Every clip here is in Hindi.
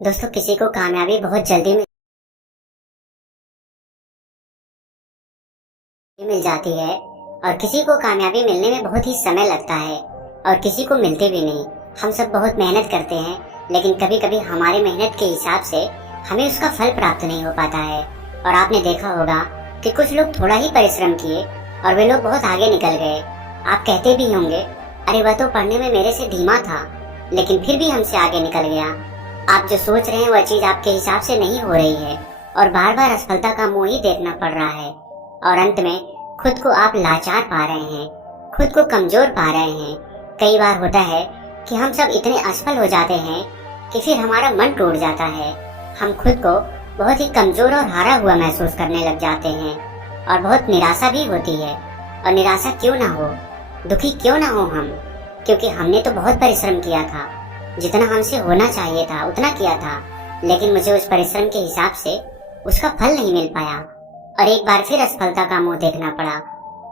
दोस्तों, किसी को कामयाबी बहुत जल्दी मिल जाती है और किसी को कामयाबी मिलने में बहुत ही समय लगता है और किसी को मिलती भी नहीं। हम सब बहुत मेहनत करते हैं, लेकिन कभी कभी हमारी मेहनत के हिसाब से हमें उसका फल प्राप्त नहीं हो पाता है। और आपने देखा होगा कि कुछ लोग थोड़ा ही परिश्रम किए और वे लोग बहुत आगे निकल गए। आप कहते भी होंगे, अरे वह तो पढ़ने में मेरे से धीमा था, लेकिन फिर भी हमसे आगे निकल गया। आप जो सोच रहे हैं वह चीज आपके हिसाब से नहीं हो रही है और बार बार असफलता का मुंह ही देखना पड़ रहा है और अंत में खुद को आप लाचार पा रहे हैं, खुद को कमजोर पा रहे हैं। कई बार होता है कि हम सब इतने असफल हो जाते हैं कि फिर हमारा मन टूट जाता है। हम खुद को बहुत ही कमजोर और हारा हुआ महसूस करने लग जाते हैं और बहुत निराशा भी होती है। और निराशा क्यों ना हो, दुखी क्यों ना हो हम, क्योंकि हमने तो बहुत परिश्रम किया था, जितना हमसे होना चाहिए था उतना किया था, लेकिन मुझे उस परिश्रम के हिसाब से उसका फल नहीं मिल पाया और एक बार फिर असफलता का मुंह देखना पड़ा।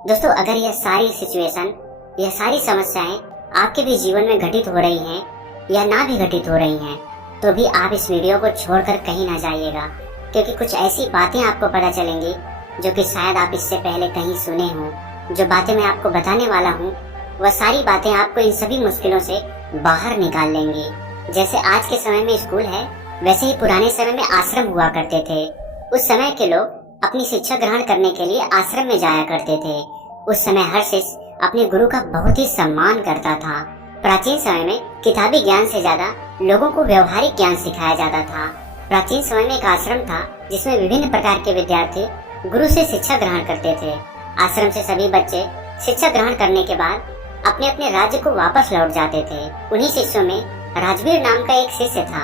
दोस्तों, अगर यह सारी सिचुएशन, यह सारी समस्याएं आपके भी जीवन में घटित हो रही हैं या ना भी घटित हो रही हैं, तो भी आप इस वीडियो को छोड़कर कहीं ना जाइएगा, क्योंकि कुछ ऐसी बातें आपको पता चलेंगी जो कि शायद आप इससे पहले कहीं सुने हों। जो बातें मैं आपको बताने वाला हूँ वह सारी बातें आपको इन सभी मुश्किलों से बाहर निकाल लेंगी। जैसे आज के समय में स्कूल है, वैसे ही पुराने समय में आश्रम हुआ करते थे। उस समय के लोग अपनी शिक्षा ग्रहण करने के लिए आश्रम में जाया करते थे। उस समय हर शिष्य अपने गुरु का बहुत ही सम्मान करता था। प्राचीन समय में किताबी ज्ञान से ज्यादा लोगों को व्यवहारिक ज्ञान सिखाया जाता था। प्राचीन समय में एक आश्रम था जिसमें विभिन्न प्रकार के विद्यार्थी गुरु से शिक्षा ग्रहण करते थे। आश्रम से सभी बच्चे शिक्षा ग्रहण करने के बाद अपने अपने राज्य को वापस लौट जाते थे। उन्हीं शिष्यों में राजवीर नाम का एक शिष्य था।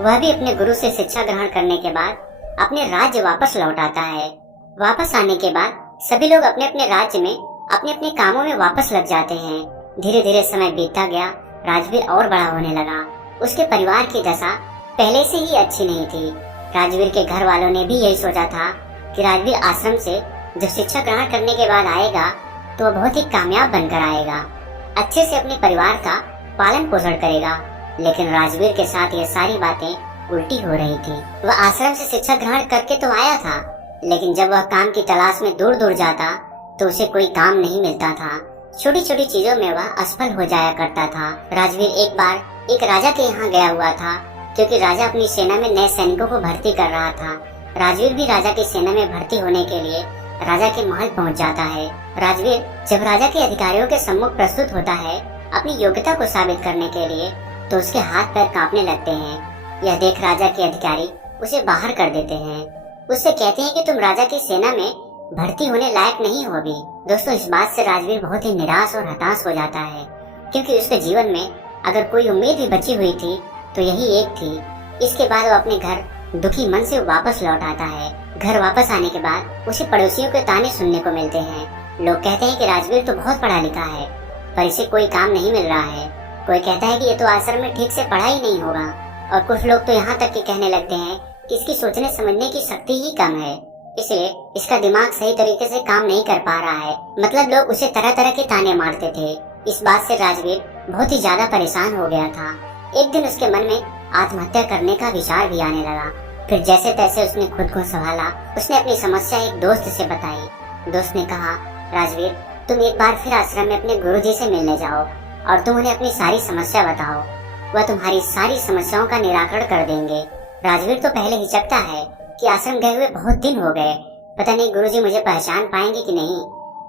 वह भी अपने गुरु से शिक्षा ग्रहण करने के बाद अपने राज्य वापस लौट आता है। वापस आने के बाद सभी लोग अपने अपने राज्य में अपने अपने कामों में वापस लग जाते हैं। धीरे धीरे समय बीतता गया, राजवीर और बड़ा होने लगा। उसके परिवार की दशा पहले से ही अच्छी नहीं थी। राजवीर के घर वालों ने भी यही सोचा था कि राजवीर आश्रम से जो शिक्षा ग्रहण करने के बाद आएगा तो वह बहुत ही कामयाब बनकर आएगा, अच्छे से अपने परिवार का पालन पोषण करेगा। लेकिन राजवीर के साथ ये सारी बातें उल्टी हो रही थी। वह आश्रम से शिक्षा ग्रहण करके तो आया था, लेकिन जब वह काम की तलाश में दूर दूर जाता तो उसे कोई काम नहीं मिलता था। छोटी छोटी चीजों में वह असफल हो जाया करता था। राजवीर एक बार एक राजा के यहाँ गया हुआ था, क्योंकि राजा अपनी सेना में नए सैनिकों को भर्ती कर रहा था। राजवीर भी राजा की सेना में भर्ती होने के लिए राजा के महल पहुँच जाता है। राजवीर जब राजा के अधिकारियों के सम्मुख प्रस्तुत होता है अपनी योग्यता को साबित करने के लिए, तो उसके हाथ पैर कांपने लगते हैं। यह देख राजा के अधिकारी उसे बाहर कर देते हैं। उससे कहते हैं कि तुम राजा की सेना में भर्ती होने लायक नहीं हो अभी। दोस्तों, इस बात से राजवीर बहुत ही निराश और हताश हो जाता है, क्योंकि उसके जीवन में अगर कोई उम्मीद भी बची हुई थी तो यही एक थी। इसके बाद वो अपने घर दुखी मन से वापस लौट आता है। घर वापस आने के बाद उसे पड़ोसियों के ताने सुनने को मिलते हैं। लोग कहते हैं कि राजवीर तो बहुत पढ़ा लिखा है, पर इसे कोई काम नहीं मिल रहा है। कोई कहता है कि ये तो आश्रम में ठीक से पढ़ाई नहीं होगा, और कुछ लोग तो यहाँ तक कि कहने लगते हैं कि इसकी सोचने समझने की शक्ति ही कम है, इसलिए इसका दिमाग सही तरीके से काम नहीं कर पा रहा है। मतलब लोग उसे तरह तरह के ताने मारते थे। इस बात से राजवीर बहुत ही ज्यादा परेशान हो गया था। एक दिन उसके मन में आत्महत्या करने का विचार भी आने लगा। फिर जैसे तैसे उसने खुद को संभाला। उसने अपनी समस्या एक दोस्त से बताई। दोस्त ने कहा, राजवीर, तुम एक बार फिर आश्रम में अपने गुरुजी से मिलने जाओ और तुम उन्हें अपनी सारी समस्या बताओ, वह तुम्हारी सारी समस्याओं का निराकरण कर देंगे। राजवीर तो पहले हिचकता है कि आश्रम गए हुए बहुत दिन हो गए, पता नहीं गुरुजी मुझे पहचान पाएंगे कि नहीं।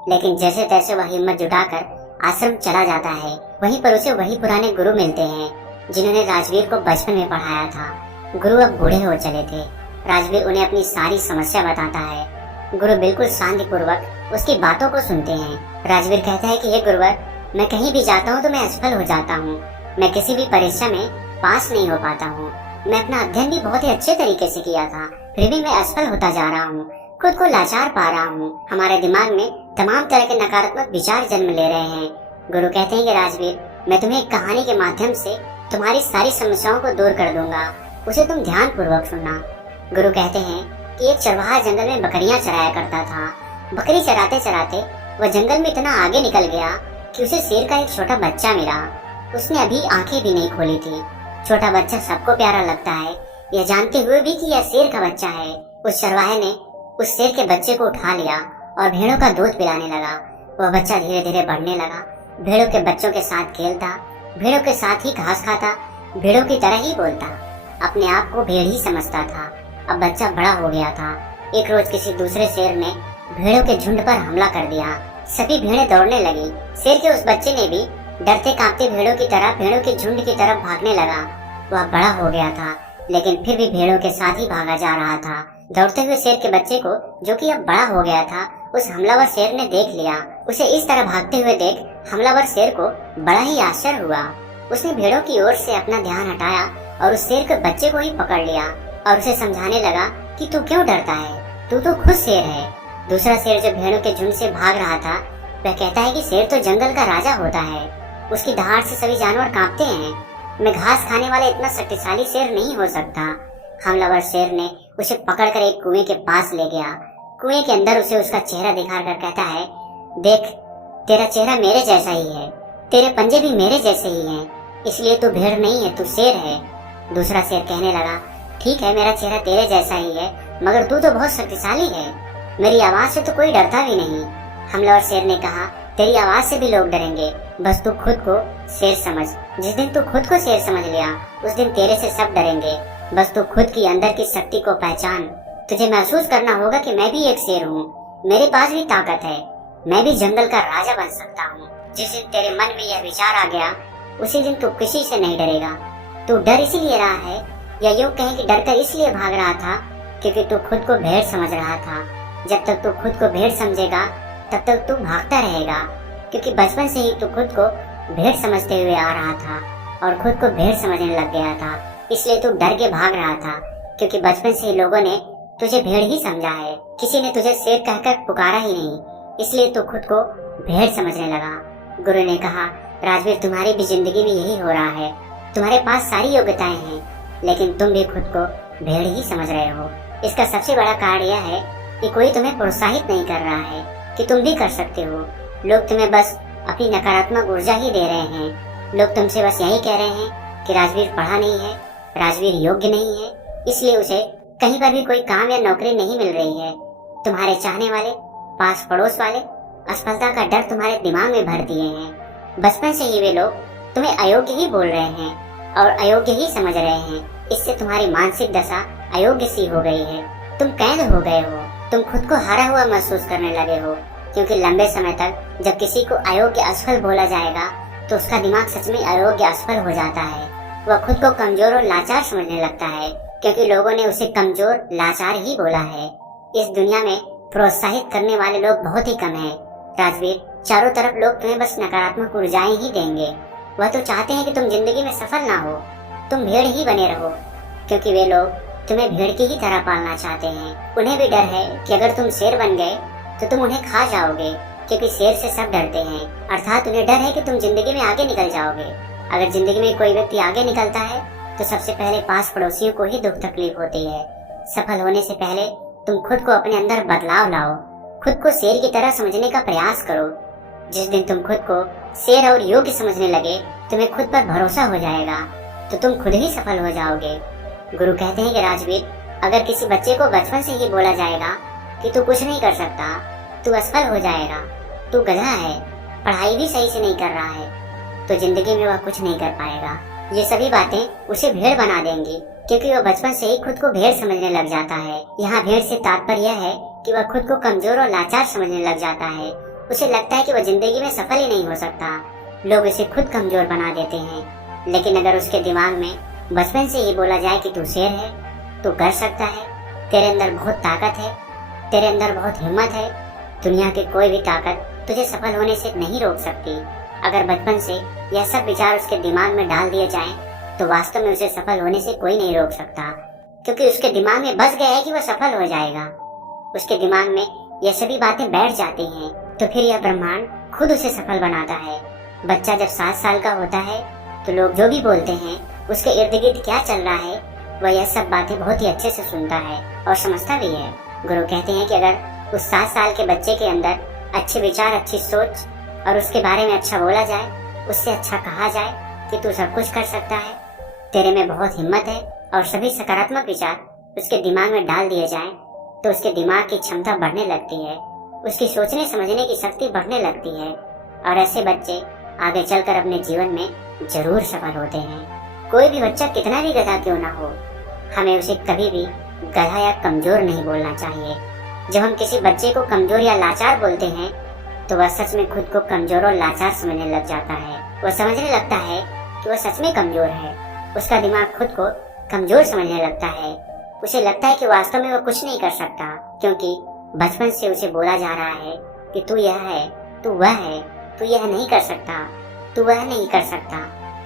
लेकिन जैसे तैसे वह हिम्मत जुटाकर आश्रम चला जाता है। वहीं पर उसे वही पुराने गुरु मिलते हैं जिन्होंने राजवीर को बचपन में पढ़ाया था। गुरु अब बूढ़े हो चले थे। राजवीर उन्हें अपनी सारी समस्या बताता है। गुरु बिल्कुल शांति पूर्वक उसकी बातों को सुनते हैं। राजवीर कहता है कि हे गुरुवर, मैं कहीं भी जाता हूँ तो मैं असफल हो जाता हूँ। मैं किसी भी परीक्षा में पास नहीं हो पाता हूँ। मैं अपना अध्ययन भी बहुत ही अच्छे तरीके से किया था, फिर भी मैं असफल होता जा रहा हूँ, खुद को लाचार पा रहा हूँ। हमारे दिमाग में तमाम तरह के नकारात्मक विचार जन्म ले रहे हैं। गुरु कहते हैं कि राजवीर, मैं तुम्हें एक कहानी के माध्यम से तुम्हारी सारी समस्याओं को दूर कर दूंगा, उसे तुम ध्यान पूर्वक सुनना। गुरु कहते हैं कि एक चरवाहा जंगल में बकरियां चराया करता था। बकरी चराते चराते वह जंगल में इतना आगे निकल गया कि उसे शेर का एक छोटा बच्चा मिला। उसने अभी आंखें भी नहीं खोली थी। छोटा बच्चा सबको प्यारा लगता है, यह जानते हुए भी कि यह शेर का बच्चा है, उस चरवाहे ने उस शेर के बच्चे को उठा लिया और भेड़ों का दूध पिलाने लगा। वह बच्चा धीरे धीरे बढ़ने लगा, भेड़ों के बच्चों के साथ खेलता, भेड़ों के साथ ही घास खाता, भेड़ों की तरह ही बोलता, अपने आप को भेड़ ही समझता था। अब बच्चा बड़ा हो गया था। एक रोज किसी दूसरे शेर ने भेड़ों के झुंड पर हमला कर दिया। सभी भेड़ें दौड़ने लगी। शेर के उस बच्चे ने भी डरते कांपते भेड़ों की तरह भेड़ों के झुंड की तरफ भागने लगा। वह बड़ा हो गया था, लेकिन फिर भी भेड़ों के साथ ही भागा जा रहा था। दौड़ते हुए शेर के बच्चे को, जो कि अब बड़ा हो गया था, उस हमलावर शेर ने देख लिया। उसे इस तरह भागते हुए देख हमलावर शेर को बड़ा ही आश्चर्य हुआ। उसने भेड़ों की ओर से अपना ध्यान हटाया और उस शेर के बच्चे को ही पकड़ लिया और उसे समझाने लगा कि तू क्यों डरता है, तू तो खुद शेर है। दूसरा शेर जो भेड़ों के झुंड से भाग रहा था, वह कहता है कि शेर तो जंगल का राजा होता है, उसकी दहाड़ से सभी जानवर कांपते हैं। मैं घास खाने वाला इतना शक्तिशाली शेर नहीं हो सकता। हमलावर शेर ने उसे पकड़कर एक कुएं के पास ले गया। कुएं के अंदर उसे उसका चेहरा दिखाकर कहता है, देख, तेरा चेहरा मेरे जैसा ही है, तेरे पंजे भी मेरे जैसे ही हैं, इसलिए तू भेड़ नहीं है, तू शेर है। दूसरा शेर कहने लगा, ठीक है, मेरा चेहरा तेरे जैसा ही है, मगर तू तो बहुत शक्तिशाली है, मेरी आवाज से तो कोई डरता भी नहीं। हमलावर शेर ने कहा, तेरी आवाज से भी लोग डरेंगे, बस तू खुद को शेर समझ। जिस दिन तू खुद को शेर समझ लिया, उस दिन तेरे से सब डरेंगे। बस तू खुद की अंदर की शक्ति को पहचान। तुझे महसूस करना होगा कि मैं भी एक शेर हूँ, मेरे पास भी ताकत है, मैं भी जंगल का राजा बन सकता हूँ। जिस दिन तेरे मन में यह विचार आ गया, उसी दिन तू किसी से नहीं डरेगा। तू डर इसीलिए रहा है, या यूँ कहें कि डरकर इसलिए भाग रहा था क्योंकि तू खुद को भेड़ समझ रहा था। जब तक तू खुद को भेड़ समझेगा, तब तक तू भागता रहेगा, क्योंकि बचपन से ही तू खुद को भेड़ समझते हुए आ रहा था और खुद को भेड़ समझने लग गया था। इसलिए तू डर के भाग रहा था, क्योंकि बचपन से ही लोगों ने तुझे भेड़ ही समझा है, किसी ने तुझे शेर कहकर पुकारा ही नहीं, इसलिए तू खुद को भेड़ समझने लगा। गुरु ने कहा, राजवीर, तुम्हारी भी जिंदगी में यही हो रहा है, तुम्हारे पास सारी योग्यताएं हैं, लेकिन तुम भी खुद को भेड़ ही समझ रहे हो। इसका सबसे बड़ा कारण यह है कि कोई तुम्हें प्रोत्साहित नहीं कर रहा है कि तुम भी कर सकते हो। लोग तुम्हें बस अपनी नकारात्मक ऊर्जा ही दे रहे हैं। लोग तुमसे बस यही कह रहे हैं कि राजवीर पढ़ा नहीं है, राजवीर योग्य नहीं है, इसलिए उसे कहीं पर भी कोई काम या नौकरी नहीं मिल रही है। तुम्हारे चाहने वाले, पास पड़ोस वाले असफलता का डर तुम्हारे दिमाग में भर दिए हैं। बचपन से ही वे लोग तुम्हें अयोग्य ही बोल रहे हैं और अयोग्य ही समझ रहे हैं। इससे तुम्हारी मानसिक दशा अयोग्य सी हो गई है। तुम कैद हो गए हो, तुम खुद को हारा हुआ महसूस करने लगे हो, क्योंकि लंबे समय तक जब किसी को अयोग्य असफल बोला जाएगा तो उसका दिमाग सच में अयोग्य असफल हो जाता है। वह खुद को कमजोर और लाचार समझने लगता है, क्योंकि लोगों ने उसे कमजोर लाचार ही बोला है। इस दुनिया में प्रोत्साहित करने वाले लोग बहुत ही कम हैं। राजवीर, चारों तरफ लोग तुम्हें बस नकारात्मक ऊर्जाएं ही देंगे। वह तो चाहते हैं कि तुम जिंदगी में सफल ना हो, तुम भेड़ ही बने रहो, क्योंकि वे लोग तुम्हें भेड़ की ही तरह पालना चाहते हैं। उन्हें भी डर है कि अगर तुम शेर बन गए तो तुम उन्हें खा जाओगे, क्योंकि शेर से सब डरते हैं। अर्थात उन्हें डर है कि तुम जिंदगी में आगे निकल जाओगे। अगर जिंदगी में कोई व्यक्ति आगे निकलता है तो सबसे पहले पास पड़ोसियों को ही दुख तकलीफ होती है। सफल होने से पहले तुम खुद को अपने अंदर बदलाव लाओ, खुद को शेर की तरह समझने का प्रयास करो। जिस दिन तुम खुद को शेर और योग्य समझने लगे, तुम्हें खुद पर भरोसा हो जाएगा, तो तुम खुद ही सफल हो जाओगे। गुरु कहते हैं कि राजवीर, अगर किसी बच्चे को बचपन से ही बोला जाएगा कि तू कुछ नहीं कर सकता, तू असफल हो जाएगा, तू गधा है, पढ़ाई भी सही से नहीं कर रहा है, तो जिंदगी में वह कुछ नहीं कर पाएगा। ये सभी बातें उसे भेड़ बना देंगी, क्योंकि वह बचपन से ही खुद को भेड़ समझने लग जाता है। यहाँ भेड़ से तात्पर्य यह है कि वह खुद को कमजोर और लाचार समझने लग जाता है। उसे लगता है कि वह जिंदगी में सफल ही नहीं हो सकता। लोग उसे खुद कमजोर बना देते हैं। लेकिन अगर उसके दिमाग में बचपन से ही बोला जाए कि तू शेर है, तू कर सकता है, तेरे अंदर बहुत ताकत है, तेरे अंदर बहुत हिम्मत है, दुनिया की कोई भी ताकत तुझे सफल होने से नहीं रोक सकती। अगर बचपन से यह सब विचार उसके दिमाग में डाल दिए जाएं, तो वास्तव में उसे सफल होने से कोई नहीं रोक सकता, क्योंकि उसके दिमाग में बस गया है कि वह सफल हो जाएगा। उसके दिमाग में यह सभी बातें बैठ जाती हैं, तो फिर यह ब्रह्मांड खुद उसे सफल बनाता है। बच्चा जब 7 साल का होता है तो लोग जो भी बोलते हैं, उसके इर्द गिर्द क्या चल रहा है, वह यह सब बातें बहुत ही अच्छे से सुनता है और समझता भी है। गुरु कहते हैं कि अगर उस 7 साल के बच्चे के अंदर अच्छे विचार, अच्छी सोच और उसके बारे में अच्छा बोला जाए, उससे अच्छा कहा जाए कि तू सब कुछ कर सकता है, तेरे में बहुत हिम्मत है और सभी सकारात्मक विचार उसके दिमाग में डाल दिए जाएं, तो उसके दिमाग की क्षमता बढ़ने लगती है, उसकी सोचने समझने की शक्ति बढ़ने लगती है और ऐसे बच्चे आगे चलकर अपने जीवन में जरूर सफल होते हैं। कोई भी बच्चा कितना भी गधा क्यों ना हो, हमें उसे कभी भी गधा या कमजोर नहीं बोलना चाहिए। जब हम किसी बच्चे को कमजोर या लाचार बोलते हैं तो वह सच में खुद को कमजोर और लाचार समझने लग जाता है। वह समझने लगता है कि वह सच में कमजोर है। उसका दिमाग खुद को कमजोर समझने लगता है। उसे लगता है कि वास्तव में वह कुछ नहीं कर सकता, क्योंकि बचपन से उसे बोला जा रहा है कि तू यह है, तू वह है, तू यह नहीं कर सकता, तू वह नहीं कर सकता।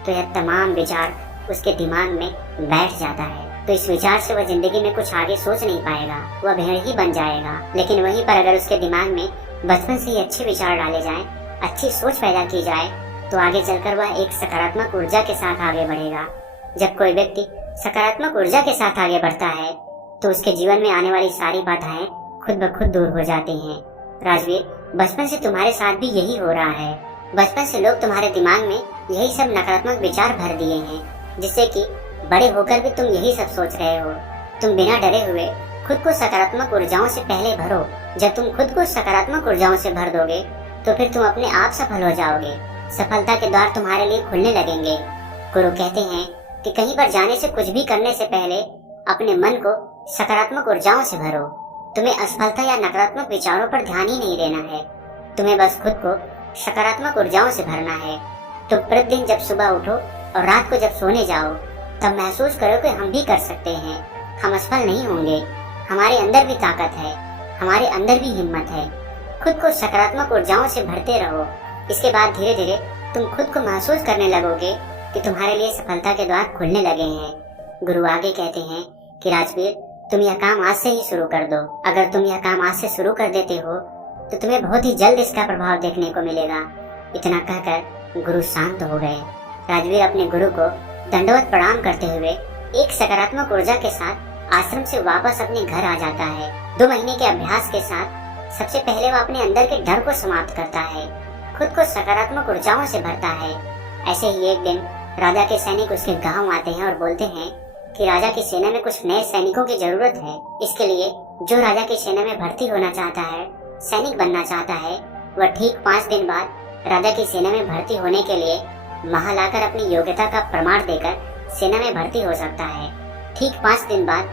तो यह तमाम विचार उसके दिमाग में बैठ जाता है। तो इस विचार से वह जिंदगी में कुछ आगे सोच नहीं पाएगा, वह भेड़ ही बन जाएगा। लेकिन वहीं पर अगर उसके दिमाग में बचपन से ही अच्छे विचार डाले जाएं, अच्छी सोच पैदा की जाए, तो आगे चलकर वह एक सकारात्मक ऊर्जा के साथ आगे बढ़ेगा। जब कोई व्यक्ति सकारात्मक ऊर्जा के साथ आगे बढ़ता है तो उसके जीवन में आने वाली सारी बाधाएं खुद ब खुद दूर हो जाती हैं। राजवीर, बचपन से तुम्हारे साथ भी यही हो रहा है। बचपन से लोग तुम्हारे दिमाग में यही सब नकारात्मक विचार भर दिए हैं, जिससे कि बड़े होकर भी तुम यही सब सोच रहे हो। तुम बिना डरे हुए खुद को सकारात्मक ऊर्जाओं से पहले भरो। जब तुम खुद को सकारात्मक ऊर्जाओं से भर दोगे तो फिर तुम अपने आप सफल हो जाओगे। सफलता के द्वार तुम्हारे लिए खुलने लगेंगे। गुरु कहते हैं कि कहीं पर जाने से, कुछ भी करने से पहले अपने मन को सकारात्मक ऊर्जाओं से भरो। तुम्हें असफलता या नकारात्मक विचारों पर ध्यान ही नहीं देना है, तुम्हें बस खुद को सकारात्मक ऊर्जाओं से भरना है। तो प्रतिदिन जब सुबह उठो और रात को जब सोने जाओ, तब महसूस करो कि हम भी कर सकते हैं, हम असफल नहीं होंगे, हमारे अंदर भी ताकत है, हमारे अंदर भी हिम्मत है। खुद को सकारात्मक ऊर्जाओं से भरते रहो। इसके बाद धीरे धीरे तुम खुद को महसूस करने लगोगे कि तुम्हारे लिए सफलता के द्वार खुलने लगे हैं। गुरु आगे कहते हैं कि राजवीर, तुम यह काम आज से ही शुरू कर दो। अगर तुम यह काम आज से शुरू कर देते हो तो तुम्हें बहुत ही जल्द इसका प्रभाव देखने को मिलेगा। इतना कहकर गुरु शांत हो गए। राजवीर अपने गुरु को दंडवत प्रणाम करते हुए एक सकारात्मक ऊर्जा के साथ आश्रम से वापस अपने घर आ जाता है। 2 महीने के अभ्यास के साथ सबसे पहले वह अपने अंदर के डर को समाप्त करता है, खुद को सकारात्मक ऊर्जाओं से भरता है। ऐसे ही एक दिन राजा के सैनिक उसके गांव आते हैं और बोलते हैं कि राजा की सेना में कुछ नए सैनिकों की जरूरत है। इसके लिए जो राजा की सेना में भर्ती होना चाहता है, सैनिक बनना चाहता है, वह ठीक 5 दिन बाद राजा की सेना में भर्ती होने के लिए महल आकर अपनी योग्यता का प्रमाण देकर सेना में भर्ती हो सकता है। ठीक 5 दिन बाद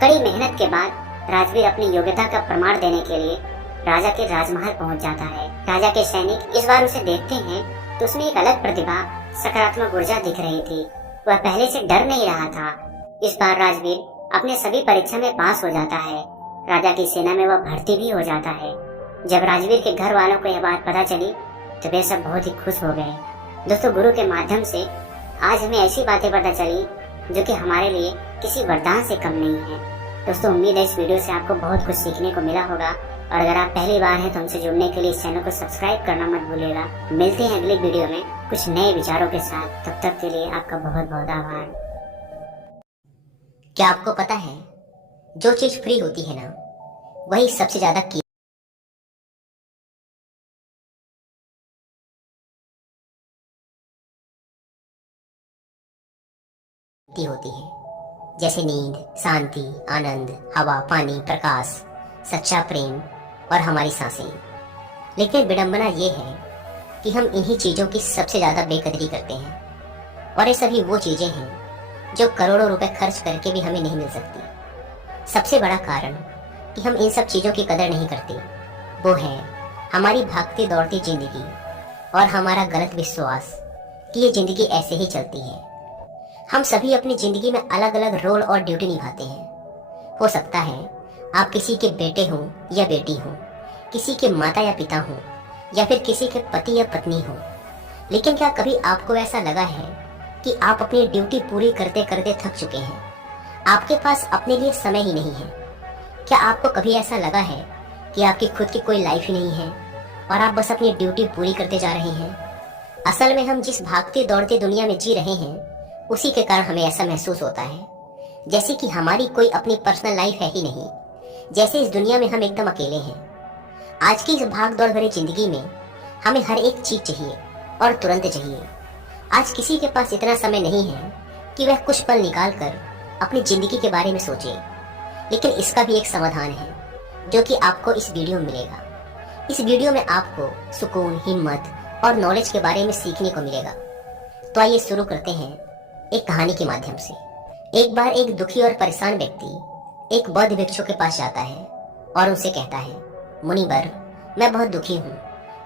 कड़ी मेहनत के बाद राजवीर अपनी योग्यता का प्रमाण देने के लिए राजा के राजमहल पहुंच जाता है। राजा के सैनिक इस बार उसे देखते हैं तो उसमें एक अलग प्रतिभा, सकारात्मक ऊर्जा दिख रही थी। वह पहले से डर नहीं रहा था। इस बार राजवीर अपने सभी परीक्षा में पास हो जाता है। राजा की सेना में वह भर्ती भी हो जाता है। जब राजवीर के घर वालों को यह बात पता चली तो वे सब बहुत ही खुश हो गए। दोस्तों, गुरु के माध्यम से आज हमें ऐसी बातें पता चली जो कि हमारे लिए किसी वरदान से कम नहीं है। दोस्तों, उम्मीद है इस वीडियो से आपको बहुत कुछ सीखने को मिला होगा और अगर आप पहली बार हैं तो हमसे जुड़ने के लिए इस चैनल को सब्सक्राइब करना मत भूलिएगा। मिलते हैं अगले वीडियो में कुछ नए विचारों के साथ। तब तक के लिए आपका बहुत बहुत आभार। क्या आपको पता है, जो चीज फ्री होती है ना, वही सबसे ज्यादा कीमती होती है। जैसे नींद, शांति, आनंद, हवा, पानी, प्रकाश, सच्चा प्रेम और हमारी सांसें। लेकिन विडंबना ये है कि हम इन्हीं चीजों की सबसे ज्यादा बेकदरी करते हैं और ये सभी वो चीजें हैं जो करोड़ों रुपए खर्च करके भी हमें नहीं मिल सकती। सबसे बड़ा कारण कि हम इन सब चीजों की कदर नहीं करते वो है हमारी भागती दौड़ती जिंदगी और हमारा गलत विश्वास कि ये जिंदगी ऐसे ही चलती है। हम सभी अपनी जिंदगी में अलग अलग रोल और ड्यूटी निभाते हैं। हो सकता है आप किसी के बेटे हो या बेटी हो, किसी के माता या पिता हो, या फिर किसी के पति या पत्नी हो। लेकिन क्या कभी आपको ऐसा लगा है कि आप अपनी ड्यूटी पूरी करते करते थक चुके हैं, आपके पास अपने लिए समय ही नहीं है? क्या आपको कभी ऐसा लगा है कि आपकी खुद की कोई लाइफ ही नहीं है और आप बस अपनी ड्यूटी पूरी करते जा रहे हैं? असल में हम जिस भागती दौड़ती दुनिया में जी रहे हैं उसी के कारण हमें ऐसा महसूस होता है जैसे कि हमारी कोई अपनी पर्सनल लाइफ है ही नहीं, जैसे इस दुनिया में हम एकदम अकेले हैं। आज की इस भाग दौड़ भरी जिंदगी में हमें हर एक चीज चाहिए और तुरंत चाहिए। आज किसी के पास इतना समय नहीं है कि वह कुछ पल निकाल कर अपनी जिंदगी के बारे में सोचिए। लेकिन इसका भी एक समाधान है जो कि आपको इस वीडियो में मिलेगा। इस वीडियो में आपको सुकून, हिम्मत और नॉलेज के बारे में सीखने को मिलेगा। तो आइए शुरू करते हैं एक कहानी के माध्यम से। एक बार एक दुखी और परेशान व्यक्ति एक बौद्ध भिक्षु के पास जाता है और उनसे कहता है, मुनिवर, मैं बहुत दुखी हूँ,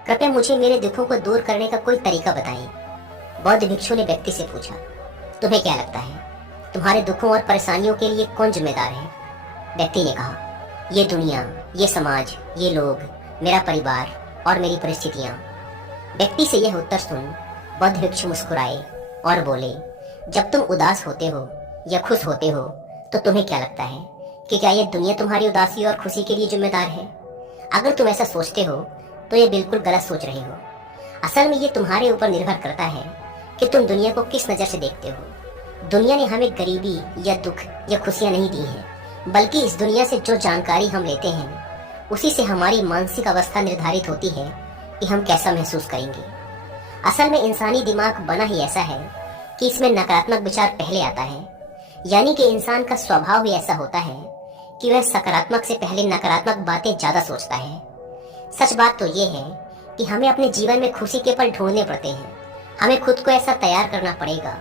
कृपया मुझे मेरे दुखों को दूर करने का कोई तरीका बताएं। बौद्ध भिक्षु ने व्यक्ति से पूछा, तुम्हें क्या लगता है, तुम्हारे दुखों और परेशानियों के लिए कौन जिम्मेदार है? व्यक्ति ने कहा, ये दुनिया, ये समाज, ये लोग, मेरा परिवार और मेरी परिस्थितियां। व्यक्ति से यह उत्तर सुन बौद्ध भिक्षु मुस्कुराए और बोले, जब तुम उदास होते हो या खुश होते हो तो तुम्हें क्या लगता है कि क्या यह दुनिया तुम्हारी उदासी और खुशी के लिए जिम्मेदार है? अगर तुम ऐसा सोचते हो तो ये बिल्कुल गलत सोच रहे हो। असल में ये तुम्हारे ऊपर निर्भर करता है कि तुम दुनिया को किस नज़र से देखते हो। दुनिया ने हमें गरीबी या दुख या खुशियाँ नहीं दी हैं, बल्कि इस दुनिया से जो जानकारी हम लेते हैं उसी से हमारी मानसिक अवस्था निर्धारित होती है कि हम कैसा महसूस करेंगे। असल में इंसानी दिमाग बना ही ऐसा है कि इसमें नकारात्मक विचार पहले आता है, यानी कि इंसान का स्वभाव ही ऐसा होता है कि वह सकारात्मक से पहले नकारात्मक बातें ज्यादा सोचता है। सच बात तो ये है कि हमें अपने जीवन में खुशी के पल ढूंढने पड़ते हैं। हमें खुद को ऐसा तैयार करना पड़ेगा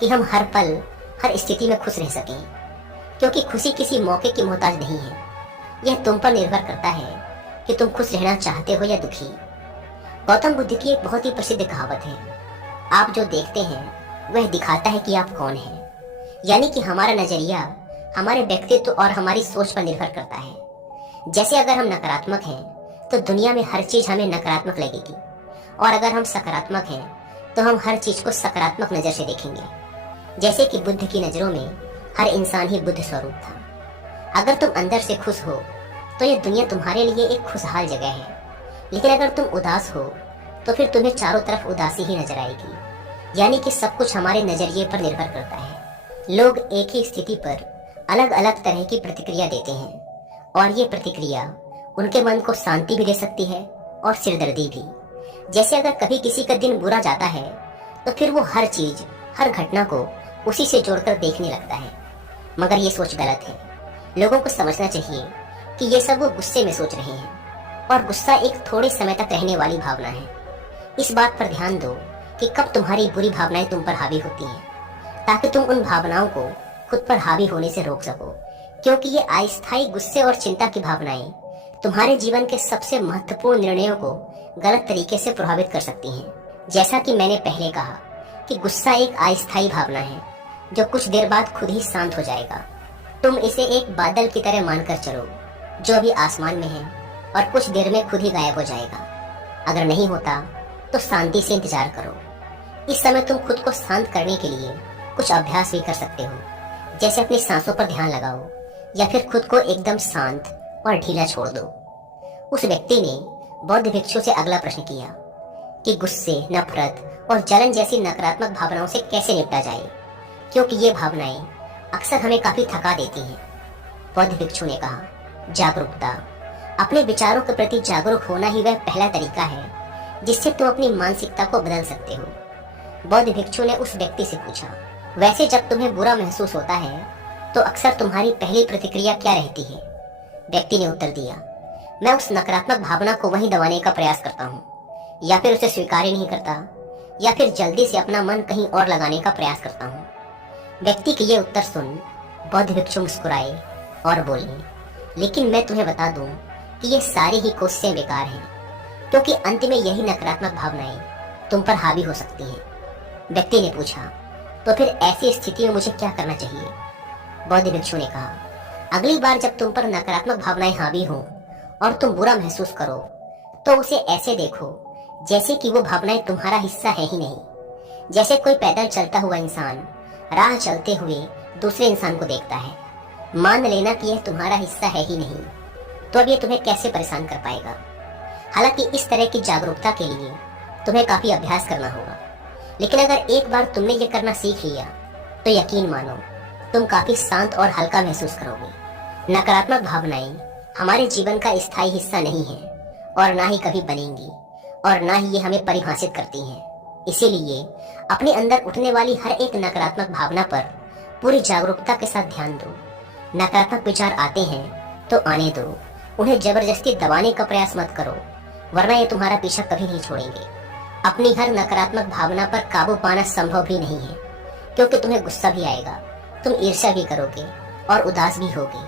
कि हम हर पल, हर स्थिति में खुश रह सकें, क्योंकि खुशी किसी मौके की मोहताज नहीं है। यह तुम पर निर्भर करता है कि तुम खुश रहना चाहते हो या दुखी। गौतम बुद्ध की एक बहुत ही प्रसिद्ध कहावत है, आप जो देखते हैं वह दिखाता है कि आप कौन हैं। यानी कि हमारा नजरिया हमारे व्यक्तित्व और हमारी सोच पर निर्भर करता है। जैसे अगर हम नकारात्मक हैं तो दुनिया में हर चीज हमें नकारात्मक लगेगी, और अगर हम सकारात्मक हैं तो हम हर चीज को सकारात्मक नजर से देखेंगे। जैसे कि बुद्ध की नजरों में हर इंसान ही बुद्ध स्वरूप था। अगर तुम अंदर से खुश हो तो यह दुनिया तुम्हारे लिए एक खुशहाल जगह है, लेकिन अगर तुम उदास हो तो फिर तुम्हें चारों तरफ उदासी ही नजर आएगी। यानी कि सब कुछ हमारे नजरिए पर निर्भर करता है। लोग एक ही स्थिति पर अलग अलग तरह की प्रतिक्रिया देते हैं, और ये प्रतिक्रिया उनके मन को शांति भी दे सकती है और सिरदर्दी भी। जैसे अगर कभी किसी का दिन बुरा जाता है तो फिर वो हर चीज, हर घटना को उसी से जोड़कर देखने लगता है, मगर ये सोच गलत है। लोगों को समझना चाहिए कि ये सब वो गुस्से में सोच रहे हैं, और गुस्सा एक थोड़े समय तक रहने वाली भावना है। इस बात पर ध्यान दो कि कब तुम्हारी बुरी भावनाएं तुम पर हावी होती हैं, ताकि तुम उन भावनाओं को खुद पर हावी होने से रोक सको, क्योंकि ये अस्थायी गुस्से और चिंता की भावनाएं तुम्हारे जीवन के सबसे महत्वपूर्ण निर्णयों को गलत तरीके से प्रभावित कर सकती हैं। जैसा कि मैंने पहले कहा कि गुस्सा एक अस्थायी भावना है जो कुछ देर बाद खुद ही शांत हो जाएगा। तुम इसे एक बादल की तरह मानकर चलो जो अभी आसमान में है और कुछ देर में खुद ही गायब हो जाएगा। अगर नहीं होता तो शांति से इंतजार करो। इस समय तुम खुद को शांत करने के लिए कुछ अभ्यास भी कर सकते हो, जैसे अपनी सांसों पर ध्यान लगाओ या फिर खुद को एकदम शांत और ढीला छोड़ दो। उस व्यक्ति ने बौद्ध भिक्षु से अगला प्रश्न किया कि गुस्से, नफरत और जलन जैसी नकारात्मक भावनाओं से कैसे निपटा जाए, क्योंकि ये भावनाएं अक्सर हमें काफी थका देती हैं। बौद्ध भिक्षु ने कहा, जागरूकता। अपने विचारों के प्रति जागरूक होना ही वह पहला तरीका है जिससे तुम अपनी मानसिकता को बदल सकते हो। बौद्ध भिक्षु ने उस व्यक्ति से पूछा, वैसे जब तुम्हें बुरा महसूस होता है तो अक्सर तुम्हारी पहली प्रतिक्रिया क्या रहती है? व्यक्ति ने उत्तर दिया, मैं उस नकारात्मक भावना को वहीं दबाने का प्रयास करता हूँ, या फिर उसे स्वीकार ही नहीं करता, या फिर जल्दी से अपना मन कहीं और लगाने का प्रयास करता हूँ। व्यक्ति के ये उत्तर सुन बौद्ध भिक्षु मुस्कुराए और बोले, लेकिन मैं तुम्हें बता दूं कि ये सारी ही कोशिशें बेकार हैं, क्योंकि अंत में यही नकारात्मक भावनाएं तुम पर हावी हो सकती हैं। व्यक्ति ने पूछा, तो फिर ऐसी स्थिति में मुझे क्या करना चाहिए? बौद्ध भिक्षु ने कहा, अगली बार जब तुम पर नकारात्मक भावनाएं हावी हों और तुम बुरा महसूस करो तो उसे ऐसे देखो जैसे कि वो भावनाएं तुम्हारा हिस्सा है ही नहीं। जैसे कोई पैदल चलता हुआ इंसान राह चलते हुए दूसरे इंसान को देखता है, मान लेना कि यह तुम्हारा हिस्सा है ही नहीं, तो अब ये तुम्हें कैसे परेशान कर पाएगा? हालांकि इस तरह की जागरूकता के लिए तुम्हें काफी अभ्यास करना होगा, लेकिन अगर एक बार तुमने ये करना सीख लिया तो यकीन मानो तुम काफी शांत और हल्का महसूस करोगे। नकारात्मक भावनाएं हमारे जीवन का स्थायी हिस्सा नहीं है और ना ही कभी बनेंगी, और ना ही ये हमें परिभाषित करती हैं। इसीलिए अपने अंदर उठने वाली हर एक नकारात्मक भावना पर पूरी जागरूकता के साथ ध्यान दो। नकारात्मक विचार आते हैं तो आने दो, उन्हें जबरदस्ती दबाने का प्रयास मत करो, वरना ये तुम्हारा पीछा कभी नहीं छोड़ेंगे। अपनी हर नकारात्मक भावना पर काबू पाना संभव भी नहीं है, क्योंकि तुम्हें गुस्सा भी आएगा, तुम ईर्ष्या भी करोगे और उदास भी होगे,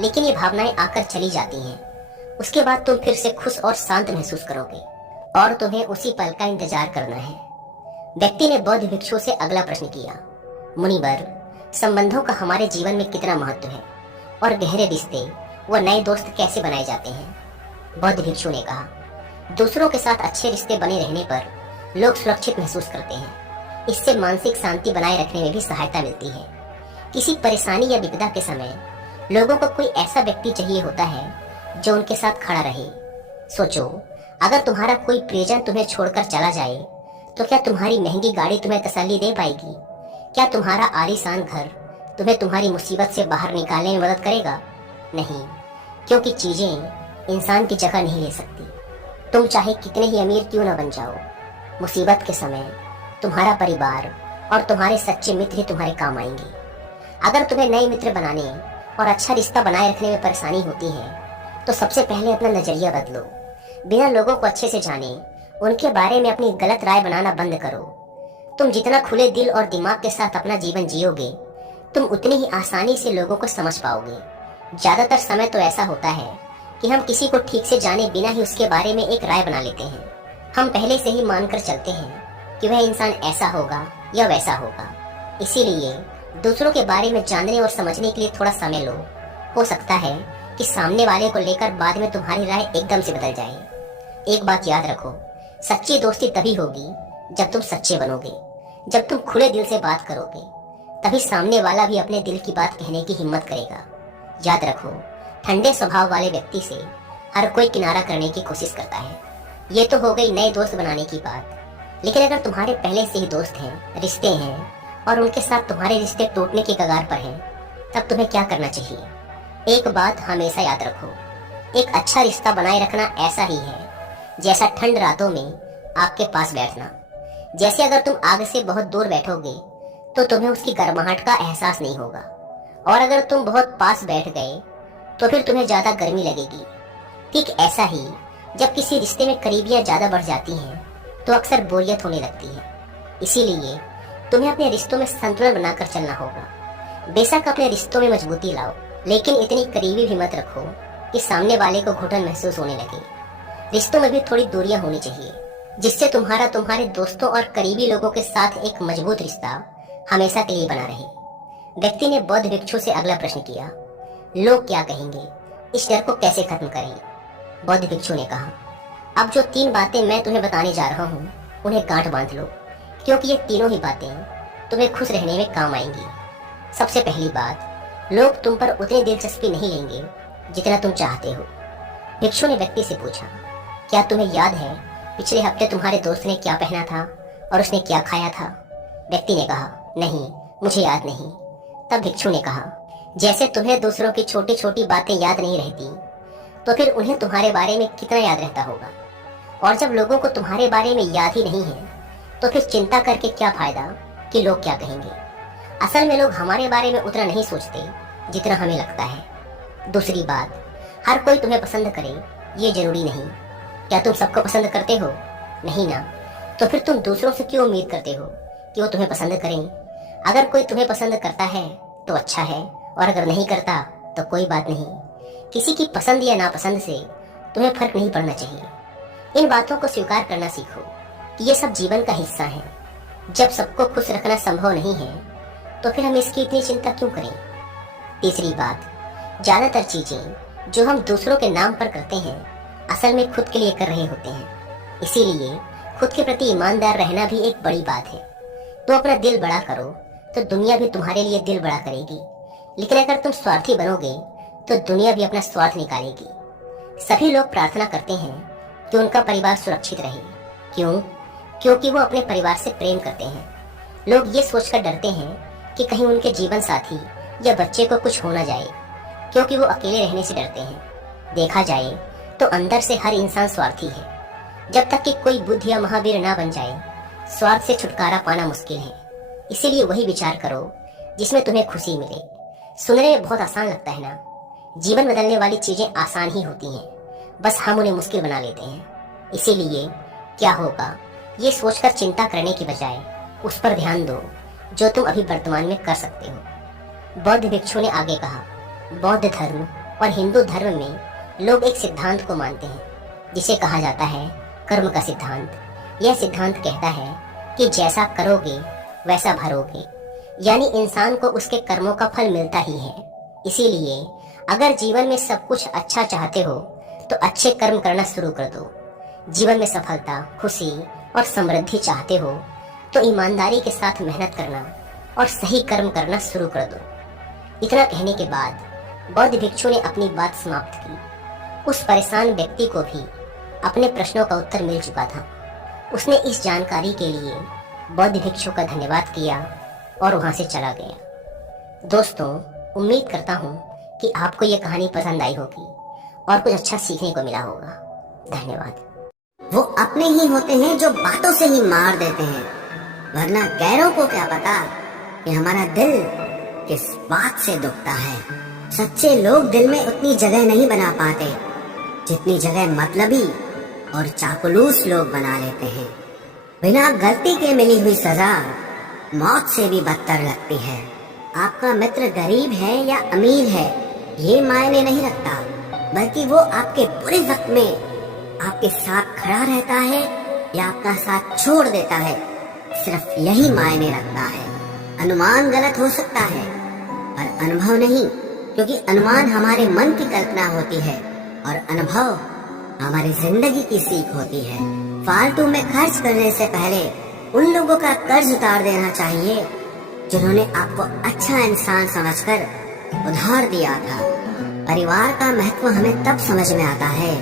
लेकिन ये भावनाएं आकर चली जाती हैं। उसके बाद तुम फिर से खुश और शांत महसूस करोगे और तुम्हें उसी पल का इंतजार करना है। व्यक्ति ने बौद्ध भिक्षु से अगला प्रश्न किया, मुनिवर, संबंधों का हमारे जीवन में कितना महत्व है और गहरे रिश्ते व नए दोस्त कैसे बनाए जाते हैं? बौद्ध भिक्षु ने कहा, दूसरों के साथ अच्छे रिश्ते बने रहने पर लोग सुरक्षित महसूस करते हैं। इससे मानसिक शांति बनाए रखने में भी सहायता मिलती है। किसी परेशानी या विपदा के समय लोगों को कोई ऐसा व्यक्ति चाहिए होता है जो उनके साथ खड़ा रहे। सोचो, अगर तुम्हारा कोई प्रियजन तुम्हें छोड़कर चला जाए तो क्या तुम्हारी महंगी गाड़ी तुम्हें तसल्ली दे पाएगी? क्या तुम्हारा आलीशान घर तुम्हें तुम्हारी मुसीबत से बाहर निकालने में मदद करेगा? नहीं, क्योंकि चीजें इंसान की जगह नहीं ले सकती। तुम चाहे कितने ही अमीर क्यों न बन जाओ, मुसीबत के समय तुम्हारा परिवार और तुम्हारे सच्चे मित्र ही तुम्हारे काम आएंगे। अगर तुम्हें नए मित्र बनाने और अच्छा रिश्ता बनाए रखने में परेशानी होती है तो सबसे पहले अपना नजरिया बदलो। बिना लोगों को अच्छे से जाने उनके बारे में अपनी गलत राय बनाना बंद करो। तुम जितना खुले दिल और दिमाग के साथ अपना जीवन जियोगे, तुम उतनी ही आसानी से लोगों को समझ पाओगे। ज्यादातर समय तो ऐसा होता है कि हम किसी को ठीक से जाने बिना ही उसके बारे में एक राय बना लेते हैं। हम पहले से ही मानकर चलते हैं कि वह इंसान ऐसा होगा या वैसा होगा। इसीलिए दूसरों के बारे में जानने और समझने के लिए थोड़ा समय लो। हो सकता है कि सामने वाले को लेकर बाद में तुम्हारी राय एकदम से बदल जाए। एक बात याद रखो, सच्ची दोस्ती तभी होगी जब तुम सच्चे बनोगे। जब तुम खुले दिल से बात करोगे तभी सामने वाला भी अपने दिल की बात कहने की हिम्मत करेगा। याद रखो, ठंडे स्वभाव वाले व्यक्ति से हर कोई किनारा करने की कोशिश करता है। ये तो हो गई नए दोस्त बनाने की बात, लेकिन अगर तुम्हारे पहले से ही दोस्त हैं, रिश्ते हैं और उनके साथ तुम्हारे रिश्ते टूटने के कगार पर हैं, तब तुम्हें क्या करना चाहिए? एक बात हमेशा याद रखो, एक अच्छा रिश्ता बनाए रखना ऐसा ही है जैसा ठंड रातों में आपके पास बैठना। जैसे अगर तुम आग से बहुत दूर बैठोगे तो तुम्हें उसकी गर्माहट का एहसास नहीं होगा, और अगर तुम बहुत पास बैठ गए तो फिर तुम्हें ज्यादा गर्मी लगेगी। ठीक ऐसा ही जब किसी रिश्ते में करीबियां ज्यादा बढ़ जाती हैं तो अक्सर बोरियत होने लगती है। इसीलिए तुम्हें अपने रिश्तों में संतुलन बनाकर चलना होगा। बेशक अपने रिश्तों में मजबूती लाओ, लेकिन इतनी करीबी भी मत रखो कि सामने वाले को घुटन महसूस होने लगे। रिश्तों में भी थोड़ी दूरियां होनी चाहिए, जिससे तुम्हारे दोस्तों और करीबी लोगों के साथ एक मजबूत रिश्ता हमेशा के लिए बना रहे। व्यक्ति ने बौद्ध भिक्षु से अगला प्रश्न किया, लोग क्या कहेंगे, इस डर को कैसे खत्म करें? बौद्ध भिक्षु ने कहा, अब जो 3 बातें मैं तुम्हें बताने जा रहा हूँ उन्हें गांठ बांध लो, क्योंकि ये तीनों ही बातें तुम्हें खुश रहने में काम आएंगी। सबसे पहली बात, लोग तुम पर उतनी दिलचस्पी नहीं लेंगे जितना तुम चाहते हो। भिक्षु ने व्यक्ति से पूछा, क्या तुम्हें याद है पिछले हफ्ते तुम्हारे दोस्त ने क्या पहना था और उसने क्या खाया था? व्यक्ति ने कहा, नहीं, मुझे याद नहीं। तब भिक्षु ने कहा, जैसे तुम्हें दूसरों की छोटी छोटी बातें याद नहीं रहती, तो फिर उन्हें तुम्हारे बारे में कितना याद रहता होगा। और जब लोगों को तुम्हारे बारे में याद ही नहीं है तो फिर चिंता करके क्या फायदा कि लोग क्या कहेंगे। असल में लोग हमारे बारे में उतना नहीं सोचते जितना हमें लगता है। दूसरी बात, हर कोई तुम्हें पसंद करे ये जरूरी नहीं। क्या तुम सबको पसंद करते हो? नहीं ना, तो फिर तुम दूसरों से क्यों उम्मीद करते हो कि वो तुम्हें पसंद करें? अगर कोई तुम्हें पसंद करता है तो अच्छा है, और अगर नहीं करता तो कोई बात नहीं। किसी की पसंद या नापसंद से तुम्हें फर्क नहीं पड़ना चाहिए। इन बातों को स्वीकार करना सीखो कि ये सब जीवन का हिस्सा है। जब सबको खुश रखना संभव नहीं है तो फिर हम इसकी इतनी चिंता क्यों करें? तीसरी बात, ज्यादातर चीजें जो हम दूसरों के नाम पर करते हैं असल में खुद के लिए कर रहे होते हैं। इसीलिए खुद के प्रति ईमानदार रहना भी एक बड़ी बात है। तो अपना दिल बड़ा करो तो दुनिया भी तुम्हारे लिए दिल बड़ा करेगी, लेकिन अगर तुम स्वार्थी बनोगे तो दुनिया भी अपना स्वार्थ निकालेगी। सभी लोग प्रार्थना करते हैं कि उनका परिवार सुरक्षित रहे। क्यों? क्योंकि वो अपने परिवार से प्रेम करते हैं। लोग ये सोचकर डरते हैं कि कहीं उनके जीवन साथी या बच्चे को कुछ हो ना जाए, क्योंकि वो अकेले रहने से डरते हैं। देखा जाए तो अंदर से हर इंसान स्वार्थी है। जब तक कि कोई बुद्ध या महावीर ना बन जाए, स्वार्थ से छुटकारा पाना मुश्किल है। इसीलिए वही विचार करो जिसमें तुम्हें खुशी मिले। सुनने में बहुत आसान लगता है ना। जीवन बदलने वाली चीजें आसान ही होती हैं, बस हम उन्हें मुश्किल बना लेते हैं। इसीलिए क्या होगा ये सोचकर चिंता करने की बजाय उस पर ध्यान दो जो तुम अभी वर्तमान में कर सकते हो। बौद्ध भिक्षु ने आगे कहा, बौद्ध धर्म और हिंदू धर्म में लोग एक सिद्धांत को मानते हैं जिसे कहा जाता है कर्म का सिद्धांत। यह सिद्धांत कहता है कि जैसा करोगे वैसा भरोगे, यानी इंसान को उसके कर्मों का फल मिलता ही है। इसीलिए अगर जीवन में सब कुछ अच्छा चाहते हो तो अच्छे कर्म करना शुरू कर दो। जीवन में सफलता, खुशी और समृद्धि चाहते हो तो ईमानदारी के साथ मेहनत करना और सही कर्म करना शुरू कर दो। इतना कहने के बाद बौद्ध भिक्षु ने अपनी बात समाप्त की। उस परेशान व्यक्ति को भी अपने प्रश्नों का उत्तर मिल चुका था। उसने इस जानकारी के लिए बौद्ध भिक्षु का धन्यवाद किया और वहां से चला गया। दोस्तों, उम्मीद करता हूँ कि आपको ये कहानी पसंद आई होगी और कुछ अच्छा सीखने को मिला होगा। धन्यवाद। वो अपने ही होते हैं जो बातों से ही मार देते हैं, वरना गैरों को क्या पता कि हमारा दिल किस बात से दुखता है। सच्चे लोग दिल में उतनी जगह नहीं बना पाते जितनी जगह मतलबी और चापलूस लोग बना लेते हैं। बिना गलती के मिली हुई सजा मौत से भी बदतर लगती है। आपका मित्र गरीब है या अमीर है ये मायने नहीं रखता, बल्कि वो आपके बुरे वक्त में आपके साथ खड़ा रहता है या आपका साथ छोड़ देता है, सिर्फ यही मायने रखता है। अनुमान गलत हो सकता है पर अनुभव नहीं, क्योंकि अनुमान हमारे मन की कल्पना होती है और अनुभव हमारी जिंदगी की सीख होती है। फालतू में खर्च करने से पहले उन लोगों का कर्ज उतार देना चाहिए जिन्होंने आपको अच्छा इंसान समझकर उधार दिया था। परिवार का महत्व हमें तब समझ में आता है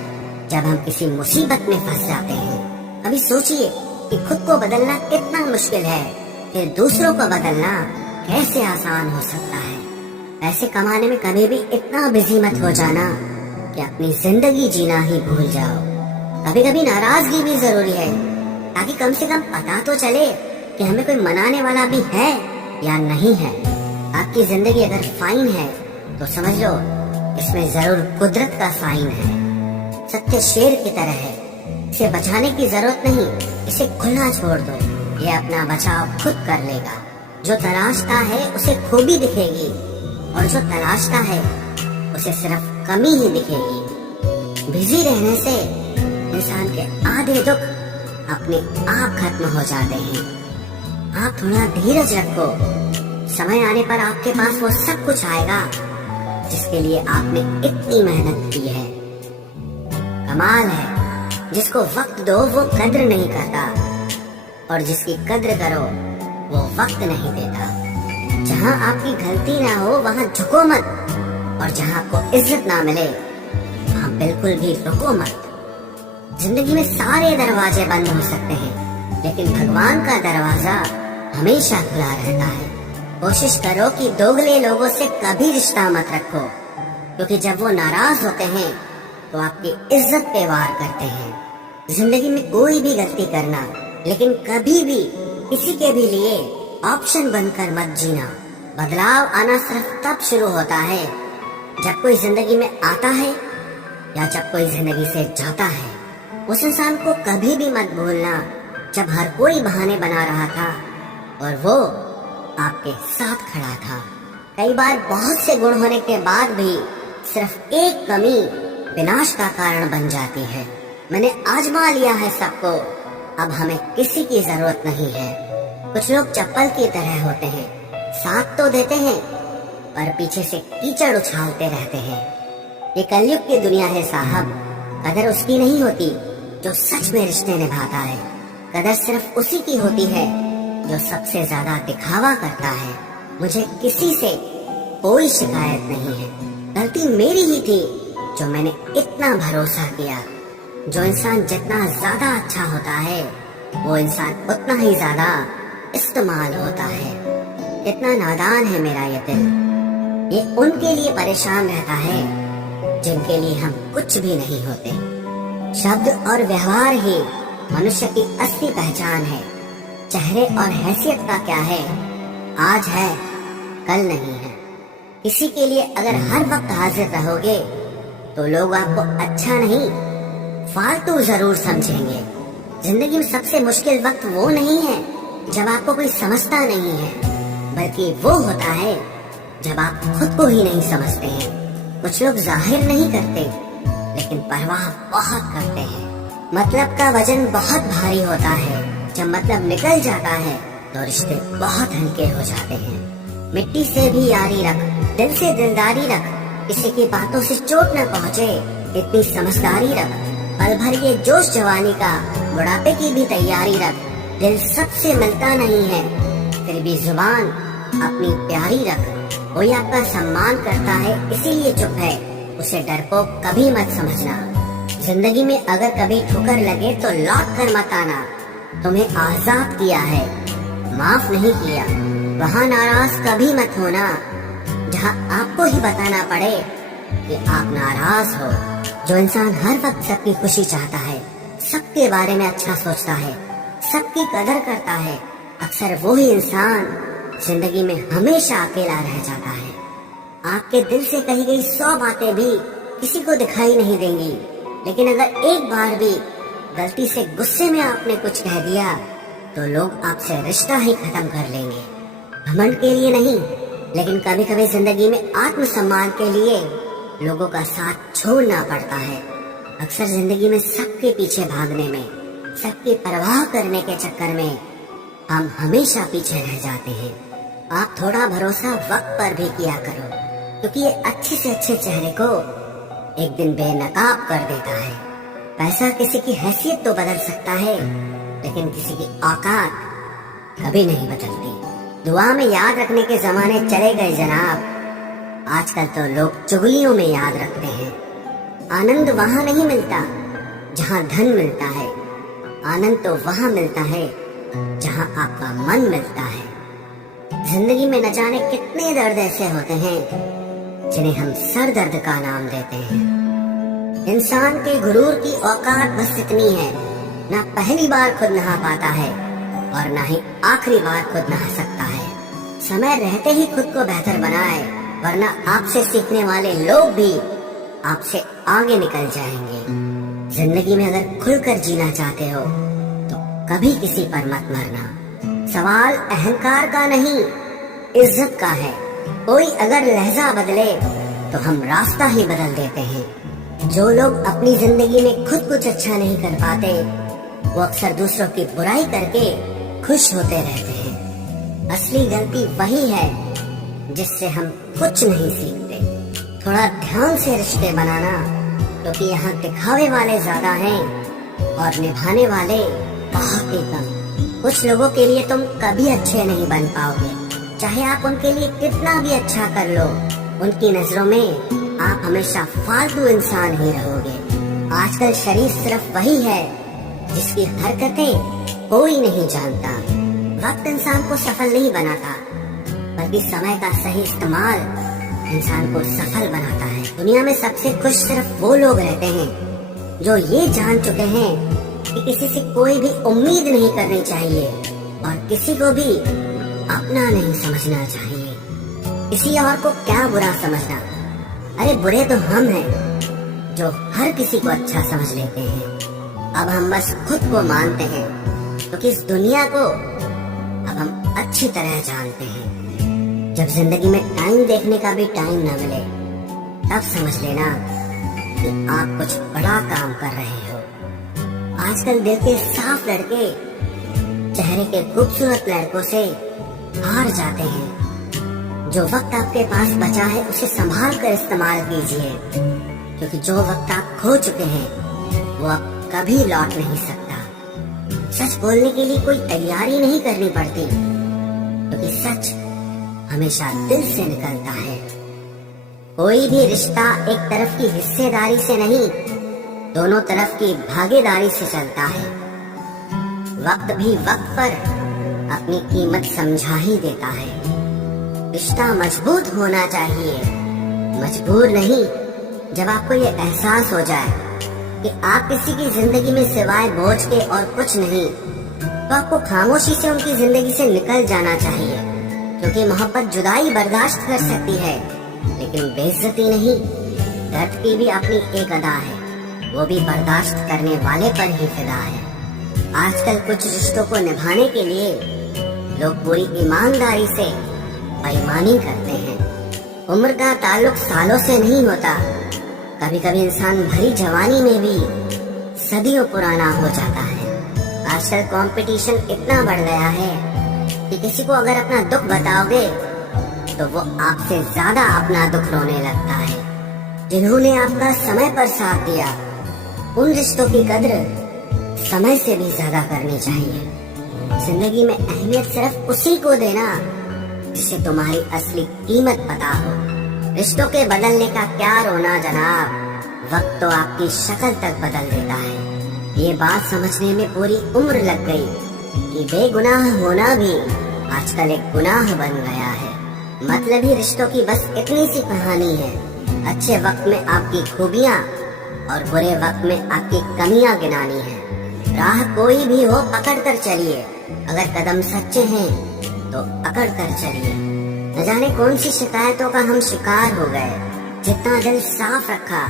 जब हम किसी मुसीबत में फंस जाते हैं। अभी सोचिए कि खुद को बदलना कितना मुश्किल है, फिर दूसरों को बदलना कैसे आसान हो सकता है। पैसे कमाने में कभी भी इतना बिजी मत हो जाना कि अपनी जिंदगी जीना ही भूल जाओ। कभी कभी नाराजगी भी जरूरी है, ताकि कम से कम पता तो चले कि हमें कोई मनाने वाला भी है या नहीं है। आपकी जिंदगी अगर फाइन है तो समझ लो इसमें जरूर कुदरत का साइन है। सत्य शेर की तरह है, इसे बचाने की जरूरत नहीं, इसे खुला छोड़ दो, ये अपना बचाव खुद कर लेगा। जो तलाशता है उसे खूबी दिखेगी और जो तलाशता है उसे सिर्फ कमी ही दिखेगी। बिजी रहने से इंसान के आधे दुख अपने आप खत्म हो जाते हैं। आप थोड़ा धीरज रखो, समय आने पर आपके पास वो सब कुछ आएगा जिसके लिए आपने इतनी मेहनत की है। कमाल है, जिसको वक्त दो वो कद्र नहीं करता और जिसकी कद्र करो वो वक्त नहीं देता। जहाँ आपकी गलती ना हो वहाँ झुको मत, और जहाँ आपको इज्जत ना मिले वहाँ बिल्कुल भी रुको मत। जिंदगी में सारे दरवाजे बंद हो सकते हैं, लेकिन भगवान का दरवाजा हमेशा खुला रहता है। कोशिश करो कि दोगले लोगों से कभी रिश्ता मत रखो, क्योंकि जब वो नाराज होते हैं तो आपकी इज्जत पे वार करते हैं। जिंदगी में कोई भी गलती करना, लेकिन कभी भी किसी के भी लिए ऑप्शन बनकर मत जीना। बदलाव आना सिर्फ तब शुरू होता है जब कोई जिंदगी में आता है या जब कोई जिंदगी से जाता है। उस इंसान को कभी भी मत भूलना जब हर कोई बहाने बना रहा था और वो आपके साथ खड़ा था। कई बार बहुत से गुण होने के बाद भी सिर्फ एक कमी विनाश का कारण बन जाती है। मैंने आजमा लिया है सबको, अब हमें किसी की जरूरत नहीं है। कुछ लोग चप्पल की तरह होते हैं, साथ तो देते हैं पर पीछे से कीचड़ उछालते रहते हैं। ये कलयुग की दुनिया है साहब। कदर उसकी नहीं होती जो सच में रिश्ते निभाता है। कदर सिर्फ उसी की होती है जो सबसे ज्यादा दिखावा करता है। मुझे किसी से कोई शिकायत नहीं है। गलती मेरी ही थी जो मैंने इतना भरोसा किया। जो इंसान जितना ज्यादा अच्छा होता है वो इंसान उतना ही ज्यादा इस्तेमाल होता है। इतना नादान है मेरा ये दिल। ये उनके लिए परेशान रहता है जिनके लिए हम कुछ भी नहीं होते। शब्द और व्यवहार ही मनुष्य की असली पहचान है। चेहरे और हैसियत का क्या है, आज है कल नहीं है। किसी के लिए अगर हर वक्त हाजिर रहोगे तो लोग आपको अच्छा नहीं फालतू जरूर समझेंगे। जिंदगी में सबसे मुश्किल वक्त वो नहीं है जब आपको कोई समझता नहीं है, बल्कि वो होता है जब आप खुद को ही नहीं समझते हैं। कुछ लोग जाहिर नहीं करते लेकिन परवाह बहुत करते हैं। मतलब का वजन बहुत भारी होता है। जब मतलब निकल जाता है तो रिश्ते बहुत हल्के हो जाते हैं। मिट्टी से भी यारी रख, दिल से दिलदारी रख, किसी की बातों से चोट न पहुँचे इतनी समझदारी रख। पल भर ये जोश जवानी का, बुढ़ापे की भी तैयारी रख। दिल सबसे मिलता नहीं है फिर भी जुबान अपनी प्यारी रख। कोई आपका सम्मान करता है इसीलिए चुप है, उसे डरपोक कभी मत समझना। जिंदगी में अगर कभी ठुकर लगे तो लौट कर मत आना। तुम्हें आजाद किया है, माफ नहीं किया। वहाँ नाराज कभी मत होना जहाँ आपको ही बताना पड़े कि आप नाराज हो। जो इंसान हर वक्त सबकी खुशी चाहता है, सबके बारे में अच्छा सोचता है, सबकी कदर करता है, अक्सर वो ही इंसान जिंदगी में हमेशा अकेला रह जाता है। आपके दिल से कही गई 100 बातें भी किसी को दिखाई नहीं देंगी, लेकिन अगर एक बार भी गलती से गुस्से में आपने कुछ कह दिया तो लोग आपसे रिश्ता ही खत्म कर लेंगे। घमंड के लिए नहीं, लेकिन कभी कभी जिंदगी में आत्मसम्मान के लिए लोगों का साथ छोड़ना पड़ता है। अक्सर जिंदगी में सबके पीछे भागने में, सबकी परवाह करने के चक्कर में हम हमेशा पीछे रह जाते हैं। आप थोड़ा भरोसा वक्त पर भी किया करो, क्योंकि ये अच्छे से अच्छे चेहरे को एक दिन बेनकाब कर देता है। पैसा किसी की हैसियत तो बदल सकता है, लेकिन किसी की औकात कभी नहीं बदलती। दुआ में याद रखने के जमाने चले गए जनाब, आजकल तो लोग चुगलियों में याद रखते हैं। आनंद वहाँ नहीं मिलता जहाँ धन मिलता है, आनंद तो वहाँ मिलता है जहाँ आपका मन मिलता है। जिंदगी में न जाने कितने दर्द ऐसे होते हैं जिन्हें हम सर दर्द का नाम देते हैं। इंसान के गुरूर की औकात बस इतनी है, ना पहली बार खुद नहा पाता है और ना ही आखिरी बार खुद नहा सकता है। समय रहते ही खुद को बेहतर बनाए, वरना आपसे सीखने वाले लोग भी आपसे आगे निकल जाएंगे। जिंदगी में अगर खुलकर जीना चाहते हो तो कभी किसी पर मत मरना। सवाल अहंकार का नहीं, इज्जत का है। कोई अगर लहजा बदले तो हम रास्ता ही बदल देते हैं। जो लोग अपनी जिंदगी में खुद कुछ अच्छा नहीं कर पाते, वो अक्सर दूसरों की बुराई करके खुश होते रहते हैं। असली गलती वही है जिससे हम कुछ नहीं सीखते। थोड़ा ध्यान से रिश्ते बनाना, क्योंकि यहाँ दिखावे वाले ज्यादा हैं और निभाने वाले बहुत ही कम। कुछ लोगों के लिए तुम कभी अच्छे नहीं बन पाओगे, चाहे आप उनके लिए कितना भी अच्छा कर लो। उनकी नजरों में आप हमेशा फालतू इंसान ही रहोगे। आजकल शरीफ सिर्फ वही है जिसकी हरकतें कोई नहीं जानता। वक्त इंसान को सफल नहीं बनाता, बल्कि समय का सही इस्तेमाल इंसान को सफल बनाता है। दुनिया में सबसे खुश सिर्फ वो लोग रहते हैं जो ये जान चुके हैं कि किसी से कोई भी उम्मीद नहीं करनी चाहिए और किसी को भी अपना नहीं समझना चाहिए। किसी और को क्या बुरा समझना, अरे बुरे तो हम हैं जो हर किसी को अच्छा समझ लेते हैं। अब हम बस खुद को मानते हैं, क्योंकि इस दुनिया को अब हम अच्छी तरह जानते हैं। जब जिंदगी में टाइम देखने का भी टाइम न मिले, तब समझ लेना कि आप कुछ बड़ा काम कर रहे हो। आजकल दिल के साफ लड़के चेहरे के खूबसूरत लड़कों से हार जाते हैं। जो वक्त आपके पास बचा है उसे संभाल कर इस्तेमाल कीजिए, क्योंकि जो वक्त आप खो चुके हैं वो अब कभी लौट नहीं सकता। सच बोलने के लिए कोई तैयारी नहीं करनी पड़ती, क्योंकि सच हमेशा दिल से निकलता है। कोई भी रिश्ता एक तरफ की हिस्सेदारी से नहीं, दोनों तरफ की भागीदारी से चलता है। वक्त भी वक्त पर अपनी कीमत समझा ही देता है। रिश्ता मजबूत होना चाहिए, मजबूर नहीं। जब आपको ये एहसास हो जाए कि आप किसी की जिंदगी में सिवाय बोझ के और कुछ नहीं, तो आपको खामोशी से उनकी जिंदगी से निकल जाना चाहिए। क्योंकि मोहब्बत जुदाई बर्दाश्त कर सकती है लेकिन बेइज्जती नहीं। दर्द की भी अपनी एक अदा है, वो भी बर्दाश्त करने वाले पर ही फिदा है। आजकल कुछ रिश्तों को निभाने के लिए लोग पूरी ईमानदारी से बेईमानी करते हैं। उम्र का ताल्लुक सालों से नहीं होता, कभी कभी इंसान भरी जवानी में भी सदियों पुराना हो जाता है। आजकल कंपटीशन इतना बढ़ गया है कि किसी को अगर अपना दुख बताओगे तो वो आपसे ज्यादा अपना दुख रोने लगता है। जिन्होंने आपका समय पर साथ दिया, उन रिश्तों की कद्र समय से भी ज्यादा करनी चाहिए। जिंदगी में अहमियत सिर्फ उसी को देना जिसे तुम्हारी असली कीमत पता हो। रिश्तों के बदलने का क्या रोना जनाब, वक्त तो आपकी शक्ल तक बदल देता है। ये बात समझने में पूरी उम्र लग गई कि बेगुनाह होना भी आजकल एक गुनाह बन गया है। मतलब ही रिश्तों की बस इतनी सी कहानी है, अच्छे वक्त में आपकी खूबियाँ और बुरे वक्त में आपकी कमियां गिनानी है। राह कोई भी हो पकड़ कर चलिए, अगर कदम सच्चे हैं तो अकड़ कर चलिए। न जाने कौन सी शिकायतों का हम शिकार हो गए, जितना दिल साफ रखा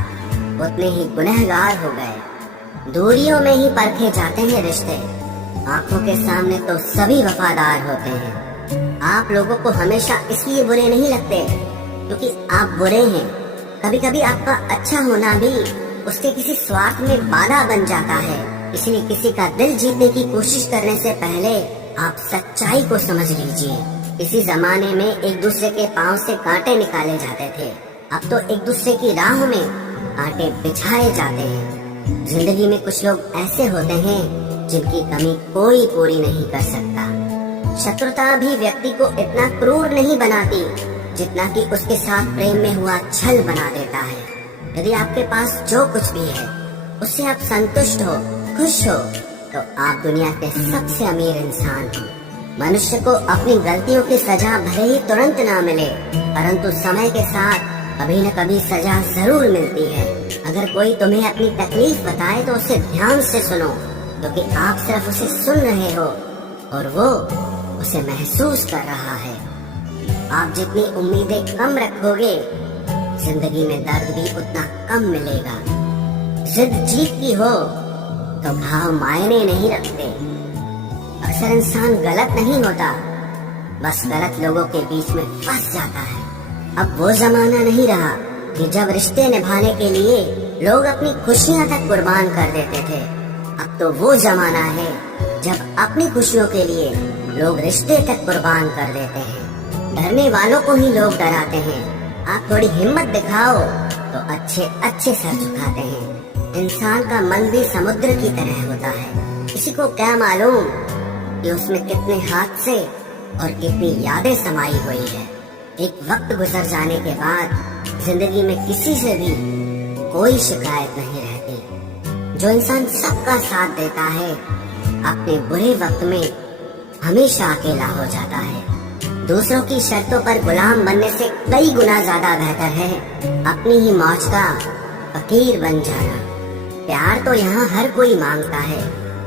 उतने ही गुनहगार हो गए। दूरियों में ही परखे जाते हैं रिश्ते, आंखों के सामने तो सभी वफादार होते हैं। आप लोगों को हमेशा इसलिए बुरे नहीं लगते क्योंकि आप बुरे हैं। कभी कभी आपका अच्छा होना भी उसके किसी स्वार्थ में बाधा बन जाता है। इसलिए किसी का दिल जीतने की कोशिश करने से पहले आप सच्चाई को समझ लीजिए। इसी जमाने में एक दूसरे के पांव से कांटे निकाले जाते थे, अब तो एक दूसरे की राह में कांटे बिछाए जाते हैं। जिंदगी में कुछ लोग ऐसे होते हैं जिनकी कमी कोई पूरी नहीं कर सकता। शत्रुता भी व्यक्ति को इतना क्रूर नहीं बनाती जितना कि उसके साथ प्रेम में हुआ छल बना देता है। यदि आपके पास जो कुछ भी है उससे आप संतुष्ट हो, खुश हो, तो आप दुनिया के सबसे अमीर इंसान हो। मनुष्य को अपनी गलतियों की सजा भले ही तुरंत ना मिले, परंतु समय के साथ कभी न कभी सजा जरूर मिलती है। अगर कोई तुम्हें अपनी तकलीफ बताए तो उसे ध्यान से सुनो, क्योंकि आप सिर्फ उसे सुन रहे हो और वो उसे महसूस कर रहा है। आप जितनी उम्मीदें कम रखोगे, जिंदगी में दर्द भी उतना कम मिलेगा। जिद जीत की हो तो घाव मायने नहीं रखते। अक्सर इंसान गलत नहीं होता, बस गलत लोगों के बीच में फंस जाता है। अब वो जमाना नहीं रहा कि जब रिश्ते निभाने के लिए लोग अपनी खुशियां तक कुर्बान कर देते थे। अब तो वो जमाना है जब अपनी खुशियों के लिए लोग रिश्ते तक कुर्बान कर देते हैं। डरने वालों को ही लोग डराते हैं। आप थोड़ी हिम्मत दिखाओ तो अच्छे अच्छे सर झुकाते हैं। इंसान का मन भी समुद्र की तरह होता है, किसी को क्या मालूम कि उसमें कितने हादसे और कितनी यादें समाई हुई है। एक वक्त गुजर जाने के बाद जिंदगी में किसी से भी कोई शिकायत नहीं रहती। जो इंसान सबका साथ देता है, अपने बुरे वक्त में हमेशा अकेला हो जाता है। दूसरों की शर्तों पर गुलाम बनने से कई गुना ज्यादा बेहतर है अपनी ही मौज का फकीर बन जाना। प्यार तो यहाँ हर कोई मांगता है,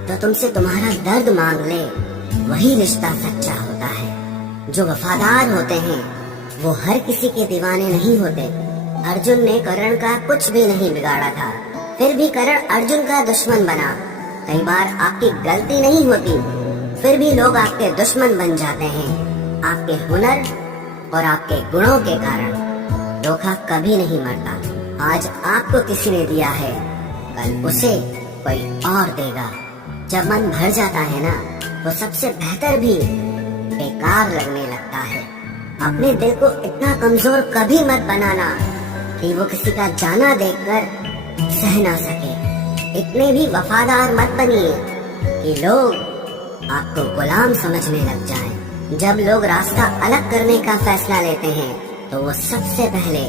तो तुमसे तुम्हारा दर्द मांग ले, वही रिश्ता सच्चा होता है। जो वफादार होते हैं वो हर किसी के दीवाने नहीं होते। अर्जुन ने कर्ण का कुछ भी नहीं बिगाड़ा था, फिर भी कर्ण अर्जुन का दुश्मन बना। कई बार आपकी गलती नहीं होती, फिर भी लोग आपके दुश्मन बन जाते हैं, आपके हुनर और आपके गुणों के कारण। धोखा कभी नहीं मरता। आज आपको किसी ने दिया है, कल उसे कोई और देगा। जब मन भर जाता है ना, तो सबसे बेहतर भी बेकार लगने लगता है। अपने दिल को इतना कमजोर कभी मत बनाना कि वो किसी का जाना देखकर सह ना सके। इतने भी वफादार मत बनिए कि लोग आपको गुलाम समझने लग जाएं। जब लोग रास्ता अलग करने का फैसला लेते हैं तो वो सबसे पहले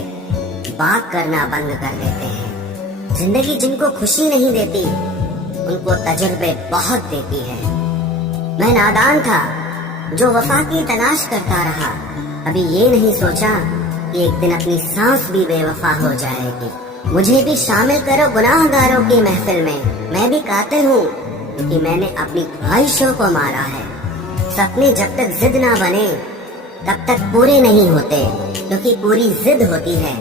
बात करना बंद कर देते हैं। जिंदगी जिनको खुशी नहीं देती उनको तजुर्बे बहुत देती है। मैं नादान था जो वफा की तलाश करता रहा, अभी ये नहीं सोचा कि एक दिन अपनी सांस भी बेवफा हो जाएगी। मुझे भी शामिल करो गुनाहगारों की महफिल में। मैं भी कातिल हूँ क्योंकि मैंने अपनी ख्वाहिशों को मारा है। सपने जब तक जिद ना बने तब तक पूरे नहीं होते, क्योंकि पूरी जिद होती है।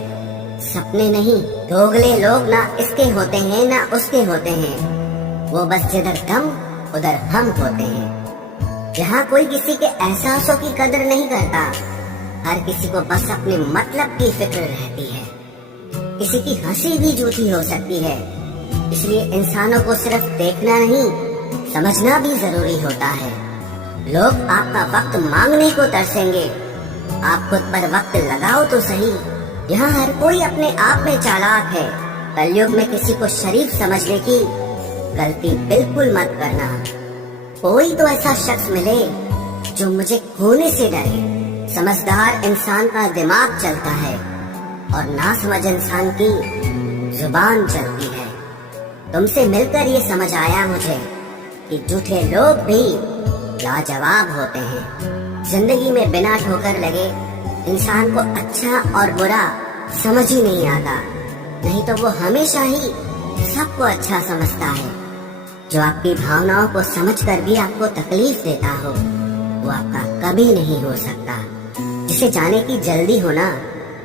सपने नहीं, दोगले लोग ना इसके होते हैं ना उसके होते हैं। वो बस जिधर दम उधर हम होते हैं। यहाँ कोई किसी के एहसासों की कदर नहीं करता। हर किसी को बस अपने मतलब की फिक्र रहती है। किसी की हंसी भी झूठी हो सकती है। इसलिए इंसानों को सिर्फ देखना नहीं, समझना भी जरूरी होता है। लोग आपका वक्त मांगने को तरसेंगे, आप खुद पर वक्त लगाओ तो सही। यहाँ हर कोई अपने आप में चालाक है। कलयुग में किसी को शरीफ समझने की गलती बिल्कुल मत करना। कोई तो ऐसा शख्स मिले जो मुझे खोने से डरे। समझदार इंसान का दिमाग चलता है और नासमझ इंसान की जुबान चलती है। तुमसे मिलकर ये समझ आया मुझे कि झूठे लोग भी लाजवाब होते हैं। जिंदगी में बिना ठोकर लगे इंसान को अच्छा और बुरा समझ ही नहीं आता, नहीं तो वो हमेशा ही सबको अच्छा समझता है। जो आपकी भावनाओं को समझकर भी आपको तकलीफ देता हो, वो आपका कभी नहीं हो सकता। जिसे जाने की जल्दी होना,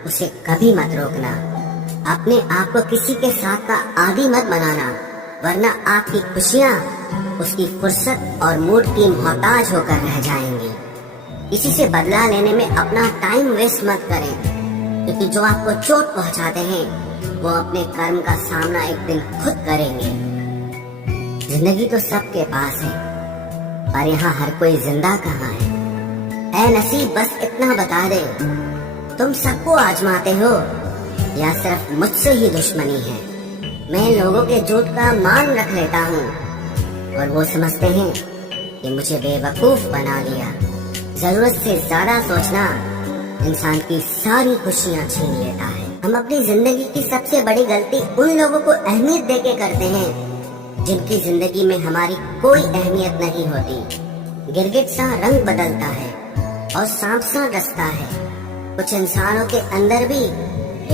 उसे कभी मत रोकना। अपने आप को किसी के साथ का आदी मत बनाना, वरना आपकी खुशियाँ उसकी फुर्सत और मूड की मोहताज होकर रह जाएंगी। किसी से बदला लेने में अपना टाइम वेस्ट मत करें, क्योंकि जो आपको चोट पहुंचाते हैं वो अपने कर्म का सामना एक दिन खुद करेंगे। जिंदगी तो सबके पास है, पर यहाँ हर कोई जिंदा कहाँ है। ऐ नसीब बस इतना बता दे, तुम सबको आजमाते हो या सिर्फ मुझसे ही दुश्मनी है। मैं लोगों के झूठ का मान रख लेता हूँ और वो समझते हैं कि मुझे बेवकूफ बना लिया। जरूरत से ज्यादा सोचना इंसान की सारी खुशियाँ छीन लेता है। हम अपनी जिंदगी की सबसे बड़ी गलती उन लोगों को अहमियत देके करते हैं जिनकी जिंदगी में हमारी कोई अहमियत नहीं होती। गिरगिट सा रंग बदलता है और सांप सा डसता है। कुछ इंसानों के अंदर भी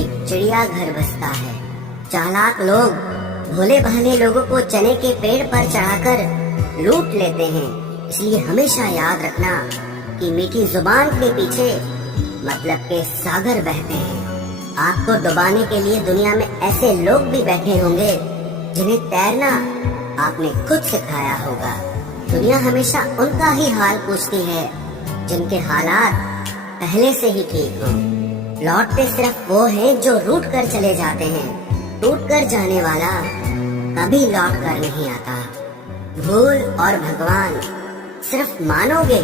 एक चिड़िया घर बसता है। चालाक लोग भोले भाले लोगों को चने के पेड़ पर चढ़ाकर लूट लेते हैं। इसलिए हमेशा याद रखना कि मीठी जुबान के पीछे मतलब के सागर बहते हैं। आपको डुबाने के लिए दुनिया में ऐसे लोग भी बैठे होंगे जिन्हें तैरना आपने खुद सिखाया होगा। दुनिया हमेशा उनका ही हाल पूछती है जिनके हालात पहले से ही ठीक हो। लौटते सिर्फ वो हैं जो रूठ कर चले जाते हैं। टूट कर जाने वाला कभी लौट कर नहीं आता। भूल और भगवान सिर्फ मानोगे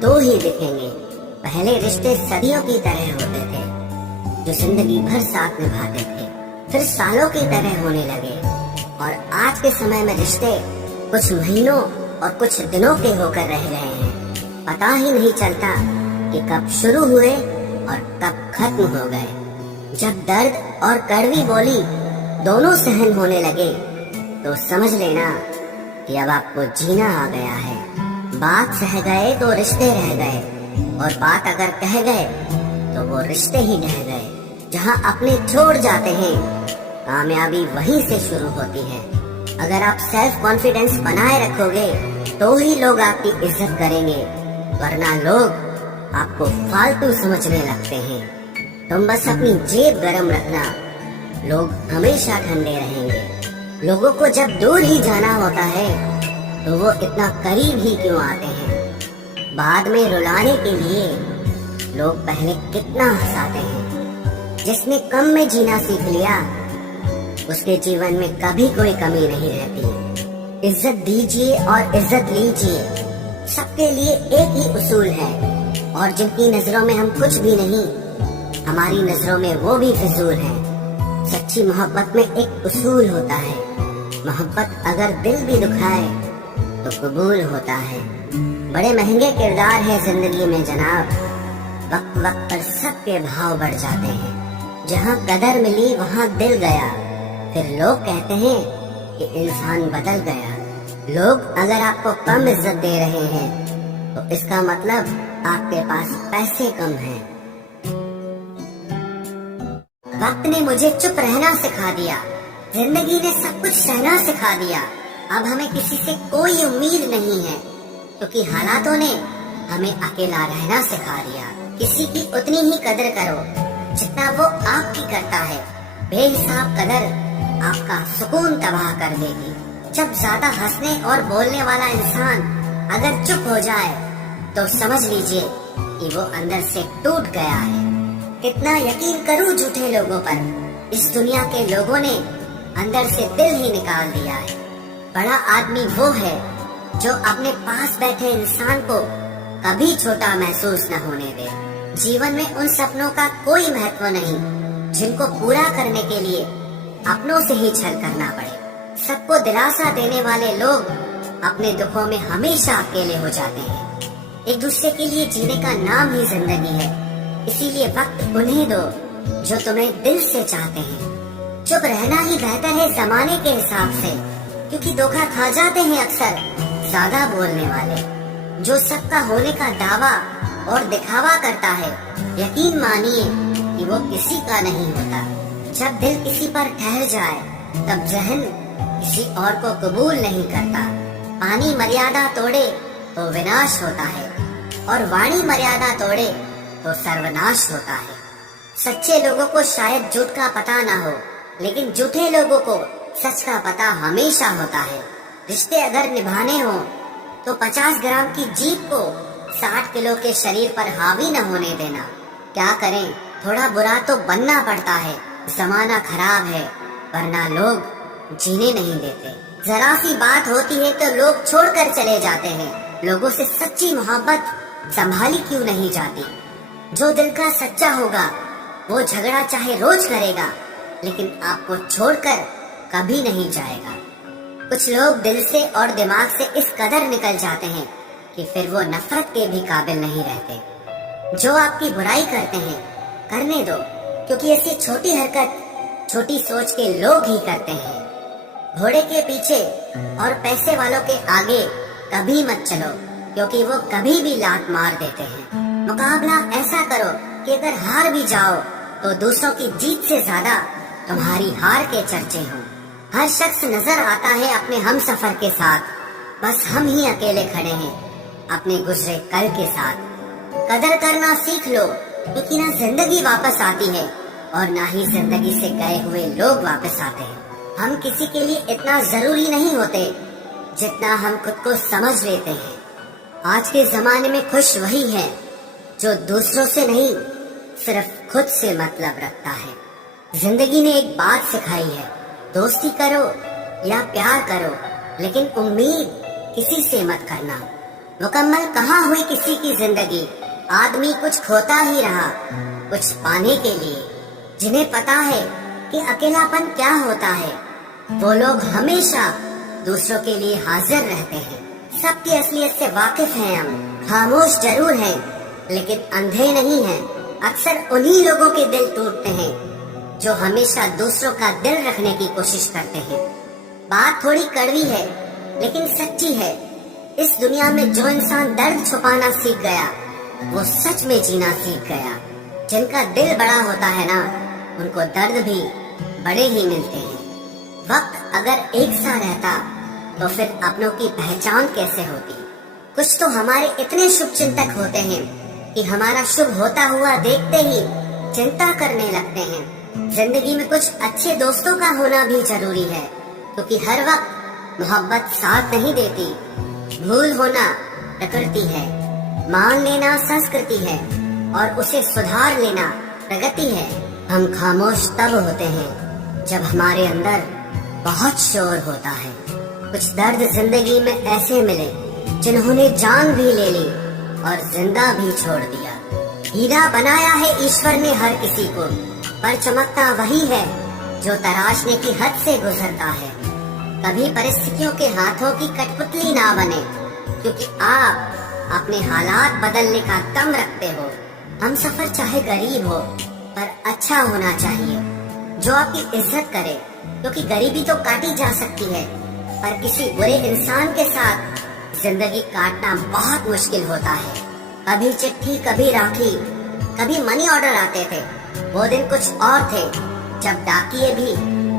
तो ही दिखेंगे। पहले रिश्ते सदियों की तरह होते थे, जो जिंदगी भर साथ निभाते थे, फिर सालों की तरह होने लगे। और आज के समय में रिश्ते कुछ महीनों और कुछ दिनों के होकर रह गए हैं। पता ही नहीं चलता कि कब शुरू हुए और कब खत्म हो गए। जब दर्द और कड़वी बोली दोनों सहन होने लगे तो समझ लेना कि अब आपको जीना आ गया है। बात सह गए तो रिश्ते रह गए, और बात अगर कह गए तो वो रिश्ते ही ढह गए। जहाँ अपने छोड़ जाते हैं, कामयाबी वहीं से शुरू होती है। अगर आप सेल्फ कॉन्फिडेंस बनाए रखोगे तो ही लोग आपकी इज्जत करेंगे, वरना लोग आपको फालतू समझने लगते हैं। तुम बस अपनी जेब गरम रखना, लोग हमेशा ठंडे रहेंगे। लोगों को जब दूर ही जाना होता है तो वो इतना करीब ही क्यों आते हैं। बाद में रुलाने के लिए लोग पहले कितना हंसाते हैं। जिसने कम में जीना सीख लिया उसके जीवन में कभी कोई कमी नहीं रहती। इज्जत दीजिए और इज्जत लीजिए, सबके लिए एक ही उसूल है। और जिनकी नजरों में हम कुछ भी नहीं, हमारी नजरों में वो भी फिजूल है। सच्ची मोहब्बत में एक उसूल होता है, मोहब्बत अगर दिल भी दुखाए तो कबूल होता है। बड़े महंगे किरदार है जिंदगी में जनाब, वक्त वक्त पर सबके भाव बढ़ जाते हैं। जहाँ कदर मिली वहाँ दिल गया, फिर लोग कहते हैं कि इंसान बदल गया। लोग अगर आपको कम इज्जत दे रहे हैं तो इसका मतलब आपके पास पैसे कम हैं। वक्त ने मुझे चुप रहना सिखा दिया, जिंदगी ने सब कुछ सहना सिखा दिया। अब हमें किसी से कोई उम्मीद नहीं है, क्योंकि हालातों ने हमें अकेला रहना सिखा दिया। किसी की उतनी ही कदर करो जितना वो आपकी करता है। बेहिसाब कदर आपका सुकून तबाह कर देगी। जब ज्यादा हंसने और बोलने वाला इंसान अगर चुप हो जाए तो समझ लीजिए कि वो अंदर से टूट गया है। कितना यकीन करूं झूठे लोगों पर। इस दुनिया के लोगों ने अंदर से दिल ही निकाल दिया है। बड़ा आदमी वो है जो अपने पास बैठे इंसान को कभी छोटा महसूस न होने दे। जीवन में उन सपनों का कोई महत्व नहीं जिनको पूरा करने के लिए अपनों से ही छल करना पड़े। सबको दिलासा देने वाले लोग अपने दुखों में हमेशा अकेले हो जाते हैं। एक दूसरे के लिए जीने का नाम ही जिंदगी है। इसीलिए वक्त उन्हें दो जो तुम्हें दिल से चाहते हैं। चुप रहना ही बेहतर है जमाने के हिसाब से, क्योंकि धोखा खा जाते हैं अक्सर ज्यादा बोलने वाले। जो सबका होने का दावा और दिखावा करता है, यकीन मानिए कि वो किसी का नहीं होता। जब दिल किसी पर ठहर जाए तब जहन किसी और को कबूल नहीं करता। पानी मर्यादा तोड़े तो विनाश होता है और वाणी मर्यादा तोड़े तो सर्वनाश होता है। सच्चे लोगों को शायद झूठ का पता ना हो, लेकिन झूठे लोगों को सच का पता हमेशा होता है। रिश्ते अगर निभाने हो तो 50 ग्राम की जीभ को 60 किलो के शरीर पर हावी न होने देना। क्या करें, थोड़ा बुरा तो बनना पड़ता है। जमाना खराब है वरना लोग जीने नहीं देते। जरा सी बात होती है तो लोग छोड़कर चले जाते हैं। लोगों से सच्ची मोहब्बत संभाली क्यों नहीं जाती। जो दिल का सच्चा होगा वो झगड़ा चाहे रोज करेगा, लेकिन आपको छोड़कर कभी नहीं जाएगा। कुछ लोग दिल से और दिमाग से इस कदर निकल जाते हैं कि फिर वो नफरत के भी काबिल नहीं रहते। जो आपकी बुराई करते हैं करने दो, क्योंकि ऐसी छोटी हरकत छोटी सोच के लोग ही करते हैं। घोड़े के पीछे और पैसे वालों के आगे कभी मत चलो, क्योंकि वो कभी भी लात मार देते हैं। मुकाबला ऐसा करो कि अगर हार भी जाओ तो दूसरों की जीत से ज्यादा तुम्हारी हार के चर्चे हों। हर शख्स नजर आता है अपने हम सफर के साथ, बस हम ही अकेले खड़े हैं अपने गुजरे कल के साथ। कदर करना सीख लो, क्योंकि ना जिंदगी वापस आती है और ना ही जिंदगी से गए हुए लोग वापस आते हैं। हम किसी के लिए इतना जरूरी नहीं होते जितना हम खुद को समझ लेते हैं। आज के जमाने में खुश वही है जो दूसरों से नहीं सिर्फ खुद से मतलब रखता है। जिंदगी ने एक बात सिखाई है, दोस्ती करो या प्यार करो, लेकिन उम्मीद किसी से मत करना। मुकम्मल कहाँ हुई किसी की जिंदगी। आदमी कुछ खोता ही रहा कुछ पाने के लिए। जिन्हें पता है कि अकेलापन क्या होता है, वो लोग हमेशा दूसरों के लिए हाजिर रहते हैं। सबकी असलियत से वाकिफ हैं हम, खामोश जरूर हैं लेकिन अंधे नहीं हैं। अक्सर उन्हीं लोगों के दिल टूटते हैं जो हमेशा दूसरों का दिल रखने की कोशिश करते हैं। बात थोड़ी कड़वी है लेकिन सच्ची है। इस दुनिया में जो इंसान दर्द छुपाना सीख गया वो सच में जीना सीख गया। जिनका दिल बड़ा होता है ना, उनको दर्द भी बड़े ही मिलते हैं। वक्त अगर एक सा रहता तो फिर अपनों की पहचान कैसे होती। कुछ तो हमारे इतने शुभ चिंतक होते हैं कि हमारा शुभ होता हुआ देखते ही चिंता करने लगते हैं। जिंदगी में कुछ अच्छे दोस्तों का होना भी जरूरी है, क्योंकि हर वक्त मोहब्बत साथ नहीं देती। भूल होना प्रकृति है, मान लेना संस्कृति है और उसे सुधार लेना प्रगति है। हम खामोश तब होते हैं जब हमारे अंदर बहुत शोर होता है। कुछ दर्द जिंदगी में ऐसे मिले जिन्होंने जान भी ले ली और जिंदा भी छोड़ दिया। हीरा बनाया है ईश्वर ने हर किसी को, पर चमकता वही है जो तराशने की हद से गुजरता है। कभी परिस्थितियों के हाथों की कठपुतली ना बने, क्योंकि आप अपने हालात बदलने का दम रखते हो। हम सफर चाहे गरीब हो पर अच्छा होना चाहिए, जो आपकी इज्जत करे, क्योंकि गरीबी तो काटी जा सकती है पर किसी बुरे इंसान के साथ जिंदगी काटना बहुत मुश्किल होता है। कभी चिट्ठी कभी राखी कभी मनी ऑर्डर आते थे। वो दिन कुछ और थे जब डाकिये भी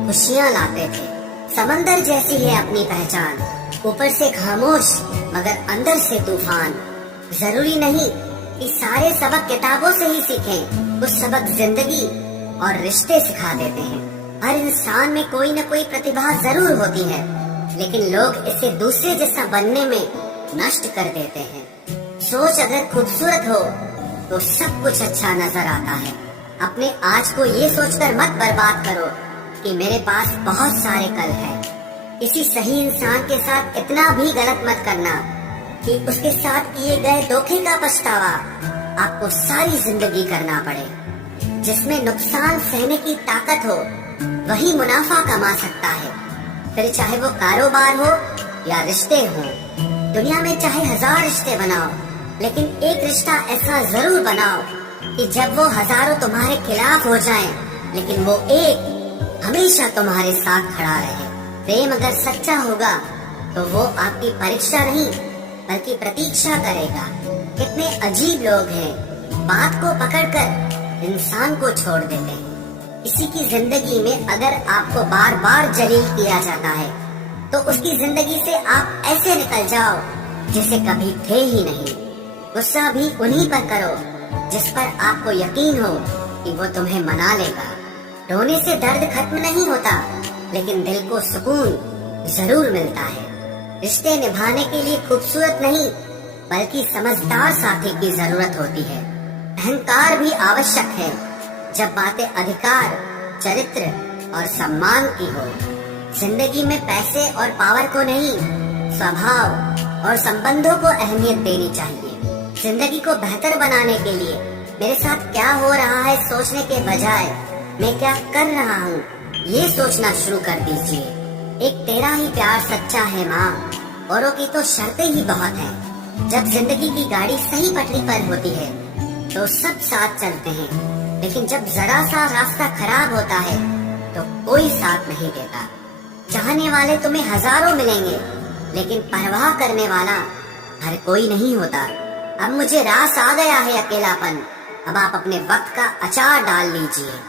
खुशियाँ लाते थे। समंदर जैसी है अपनी पहचान, ऊपर से खामोश मगर अंदर से तूफान। जरूरी नहीं कि सारे सबक किताबों से ही सीखें, कुछ सबक जिंदगी और रिश्ते सिखा देते हैं। हर इंसान में कोई न कोई प्रतिभा जरूर होती है, लेकिन लोग इसे दूसरे जैसा बनने में नष्ट कर देते हैं। सोच अगर खूबसूरत हो तो सब कुछ अच्छा नजर आता है। अपने आज को ये सोचकर मत बर्बाद करो कि मेरे पास बहुत सारे कल हैं। किसी सही इंसान के साथ इतना भी गलत मत करना कि उसके साथ किए गए धोखे का पछतावा आपको सारी जिंदगी करना पड़े। जिसमें नुकसान सहने की ताकत हो वही मुनाफा कमा सकता है, फिर चाहे वो कारोबार हो या रिश्ते हो। दुनिया में चाहे 1000 रिश्ते बनाओ, लेकिन एक रिश्ता ऐसा जरूर बनाओ कि जब वो हजारों तुम्हारे खिलाफ हो जाएं, लेकिन वो एक हमेशा तुम्हारे साथ खड़ा रहे। प्रेम अगर सच्चा होगा तो वो आपकी परीक्षा नहीं बल्कि प्रतीक्षा करेगा। कितने अजीब लोग हैं, बात को पकड़कर इंसान को छोड़ देते हैं। किसी की जिंदगी में अगर आपको बार बार जलील किया जाता है तो उसकी जिंदगी से आप ऐसे निकल जाओ जैसे कभी थे ही नहीं। गुस्सा भी उन्हीं पर करो जिस पर आपको यकीन हो कि वो तुम्हें मना लेगा। रोने से दर्द खत्म नहीं होता, लेकिन दिल को सुकून जरूर मिलता है। रिश्ते निभाने के लिए खूबसूरत नहीं बल्कि समझदार साथी की जरूरत होती है। अहंकार भी आवश्यक है जब बातें अधिकार, चरित्र और सम्मान की हो। जिंदगी में पैसे और पावर को नहीं, स्वभाव और संबंधों को अहमियत देनी चाहिए। जिंदगी को बेहतर बनाने के लिए मेरे साथ क्या हो रहा है सोचने के बजाय मैं क्या कर रहा हूँ ये सोचना शुरू कर दीजिए। एक तेरा ही प्यार सच्चा है माँ, औरों की तो शर्तें ही बहुत हैं। जब जिंदगी की गाड़ी सही पटरी पर होती है तो सब साथ चलते हैं, लेकिन जब जरा सा रास्ता खराब होता है तो कोई साथ नहीं देता। चाहने वाले तुम्हें हजारों मिलेंगे, लेकिन परवाह करने वाला हर कोई नहीं होता। अब मुझे रास आ गया है अकेलापन, अब आप अपने वक्त का अचार डाल लीजिए।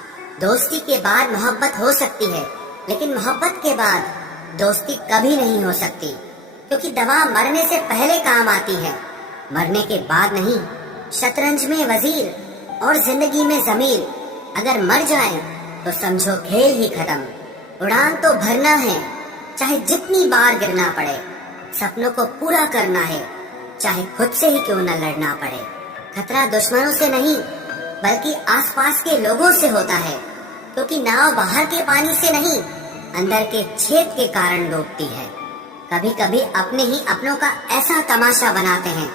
दोस्ती के बाद मोहब्बत हो सकती है, लेकिन मोहब्बत के बाद दोस्ती कभी नहीं हो सकती, क्योंकि दवा मरने से पहले काम आती है, मरने के बाद नहीं। शतरंज में वजीर और जिंदगी में जमीर अगर मर जाए तो समझो खेल ही खत्म। उड़ान तो भरना है, चाहे जितनी बार गिरना पड़े। सपनों को पूरा करना है, चाहे खुद से ही क्यों न लड़ना पड़े। खतरा दुश्मनों से नहीं बल्कि आसपास के लोगों से होता है, क्योंकि नाव बाहर के पानी से नहीं अंदर के छेद के कारण डूबती है। कभी कभी अपने ही अपनों का ऐसा तमाशा बनाते हैं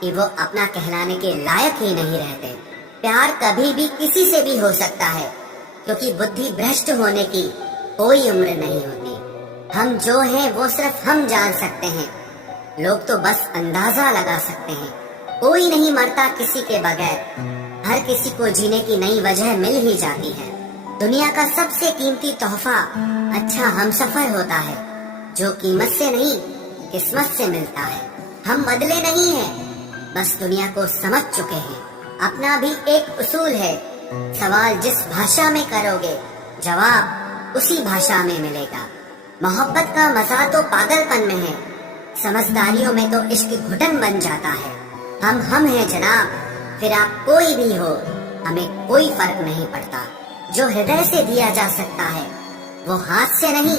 कि वो अपना कहलाने के लायक ही नहीं रहते। प्यार कभी भी किसी से भी हो सकता है, क्योंकि बुद्धि भ्रष्ट होने की कोई उम्र नहीं होती। हम जो हैं वो सिर्फ हम जान सकते हैं, लोग तो बस अंदाजा लगा सकते हैं। कोई नहीं मरता किसी के बगैर, हर किसी को जीने की नई वजह मिल ही जाती है। दुनिया का सबसे कीमती तोहफा अच्छा हमसफर होता है, जो कीमत से नहीं किस्मत से मिलता है। हम बदले नहीं हैं, बस दुनिया को समझ चुके हैं। अपना भी एक उसूल है, सवाल जिस भाषा में करोगे जवाब उसी भाषा में मिलेगा। मोहब्बत का मजा तो पागलपन में है, समझदारियों में तो इश्क घुटन बन जाता है। हम हैं जनाब, फिर आप कोई भी हो, हमें कोई फर्क नहीं पड़ता। जो हृदय से दिया जा सकता है वो हाथ से नहीं,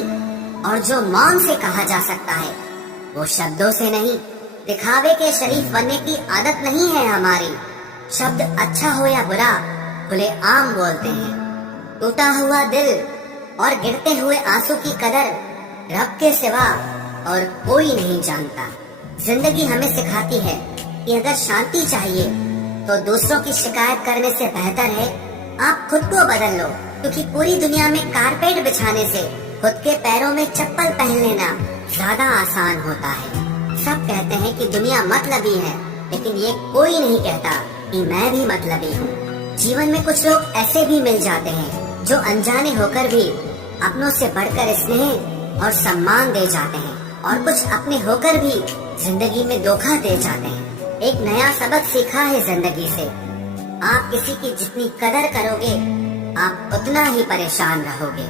और जो मौन से कहा जा सकता है वो शब्दों से नहीं। दिखावे के शरीफ बनने की आदत नहीं है हमारी। शब्द अच्छा हो या बुरा खुले आम बोलते हैं। टूटा हुआ दिल और गिरते हुए आंसू की कदर रब के सिवा और कोई नहीं जानता। जिंदगी हमें सिखाती है कि अगर शांति चाहिए तो दूसरों की शिकायत करने से बेहतर है आप खुद को बदल लो, क्योंकि पूरी दुनिया में कारपेट बिछाने से खुद के पैरों में चप्पल पहन लेना ज्यादा आसान होता है। सब कहते हैं कि दुनिया मतलबी है, लेकिन ये कोई नहीं कहता कि मैं भी मतलबी हूँ। जीवन में कुछ लोग ऐसे भी मिल जाते हैं जो अनजाने होकर भी अपनों से बढ़कर स्नेह और सम्मान दे जाते हैं, और कुछ अपने होकर भी जिंदगी में धोखा दे जाते हैं। एक नया सबक सीखा है जिंदगी से, आप किसी की जितनी कदर करोगे आप उतना ही परेशान रहोगे।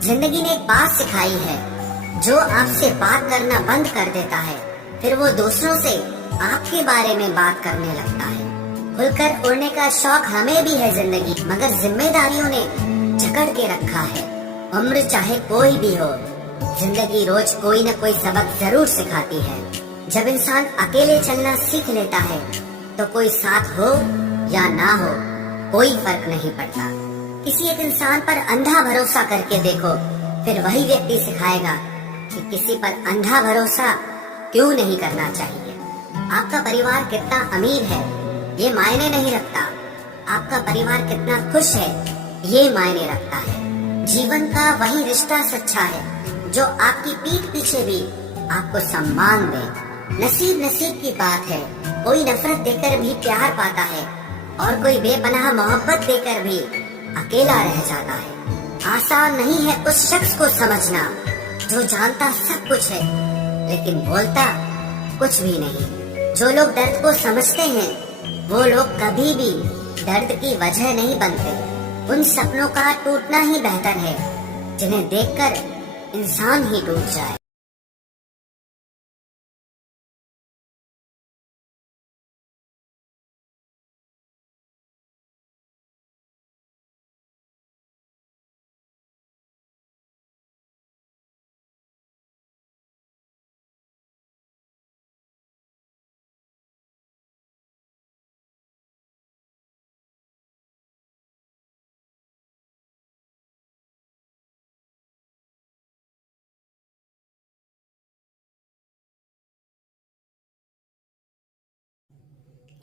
जिंदगी ने एक बात सिखाई है, जो आपसे बात करना बंद कर देता है फिर वो दूसरों से आपके बारे में बात करने लगता है। खुलकर उड़ने का शौक हमें भी है जिंदगी, मगर जिम्मेदारियों ने जकड़ के रखा है। उम्र चाहे कोई भी हो, जिंदगी रोज कोई न कोई सबक जरूर सिखाती है। जब इंसान अकेले चलना सीख लेता है तो कोई साथ हो या ना हो कोई फर्क नहीं पड़ता। किसी एक इंसान पर अंधा भरोसा करके देखो, फिर वही व्यक्ति सिखाएगा कि किसी पर अंधा भरोसा क्यों नहीं करना चाहिए। आपका परिवार कितना अमीर है ये मायने नहीं रखता, आपका परिवार कितना खुश है ये मायने रखता है। जीवन का वही रिश्ता सच्चा है जो आपकी पीठ पीछे भी आपको सम्मान दे। नसीब नसीब की बात है, कोई नफरत देकर भी प्यार पाता है और कोई बेपनाह मोहब्बत देकर भी अकेला रह जाता है। आसान नहीं है उस शख्स को समझना जो जानता सब कुछ है लेकिन बोलता कुछ भी नहीं। जो लोग दर्द को समझते हैं वो लोग कभी भी दर्द की वजह नहीं बनते। उन सपनों का टूटना ही बेहतर है जिन्हें देखकर इंसान ही टूट जाए।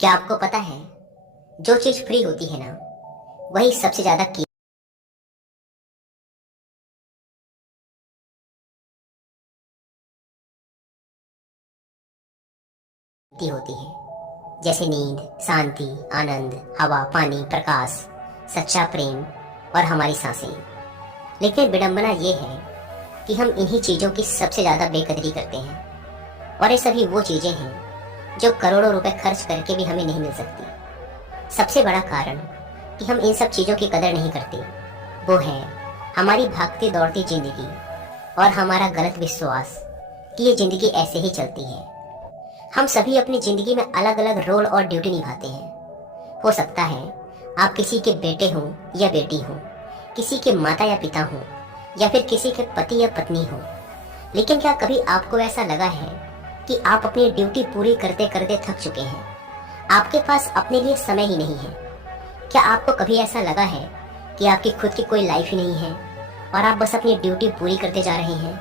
क्या आपको पता है, जो चीज फ्री होती है ना, वही सबसे ज्यादा कीमती होती है। जैसे नींद, शांति, आनंद, हवा, पानी, प्रकाश, सच्चा प्रेम और हमारी सांसें। लेकिन विडंबना ये है कि हम इन्हीं चीजों की सबसे ज्यादा बेकदरी करते हैं, और ये सभी वो चीजें हैं जो करोड़ों रुपए खर्च करके भी हमें नहीं मिल सकती। सबसे बड़ा कारण कि हम इन सब चीजों की कदर नहीं करते वो है हमारी भागती दौड़ती जिंदगी और हमारा गलत विश्वास कि ये जिंदगी ऐसे ही चलती है। हम सभी अपनी जिंदगी में अलग अलग रोल और ड्यूटी निभाते हैं। हो सकता है आप किसी के बेटे हों या बेटी हों, किसी के माता या पिता हों, या फिर किसी के पति या पत्नी हो। लेकिन क्या कभी आपको ऐसा लगा है कि आप अपनी ड्यूटी पूरी करते करते थक चुके हैं, आपके पास अपने लिए समय ही नहीं है? क्या आपको कभी ऐसा लगा है कि आपकी खुद की कोई लाइफ ही नहीं है और आप बस अपनी ड्यूटी पूरी करते जा रहे हैं?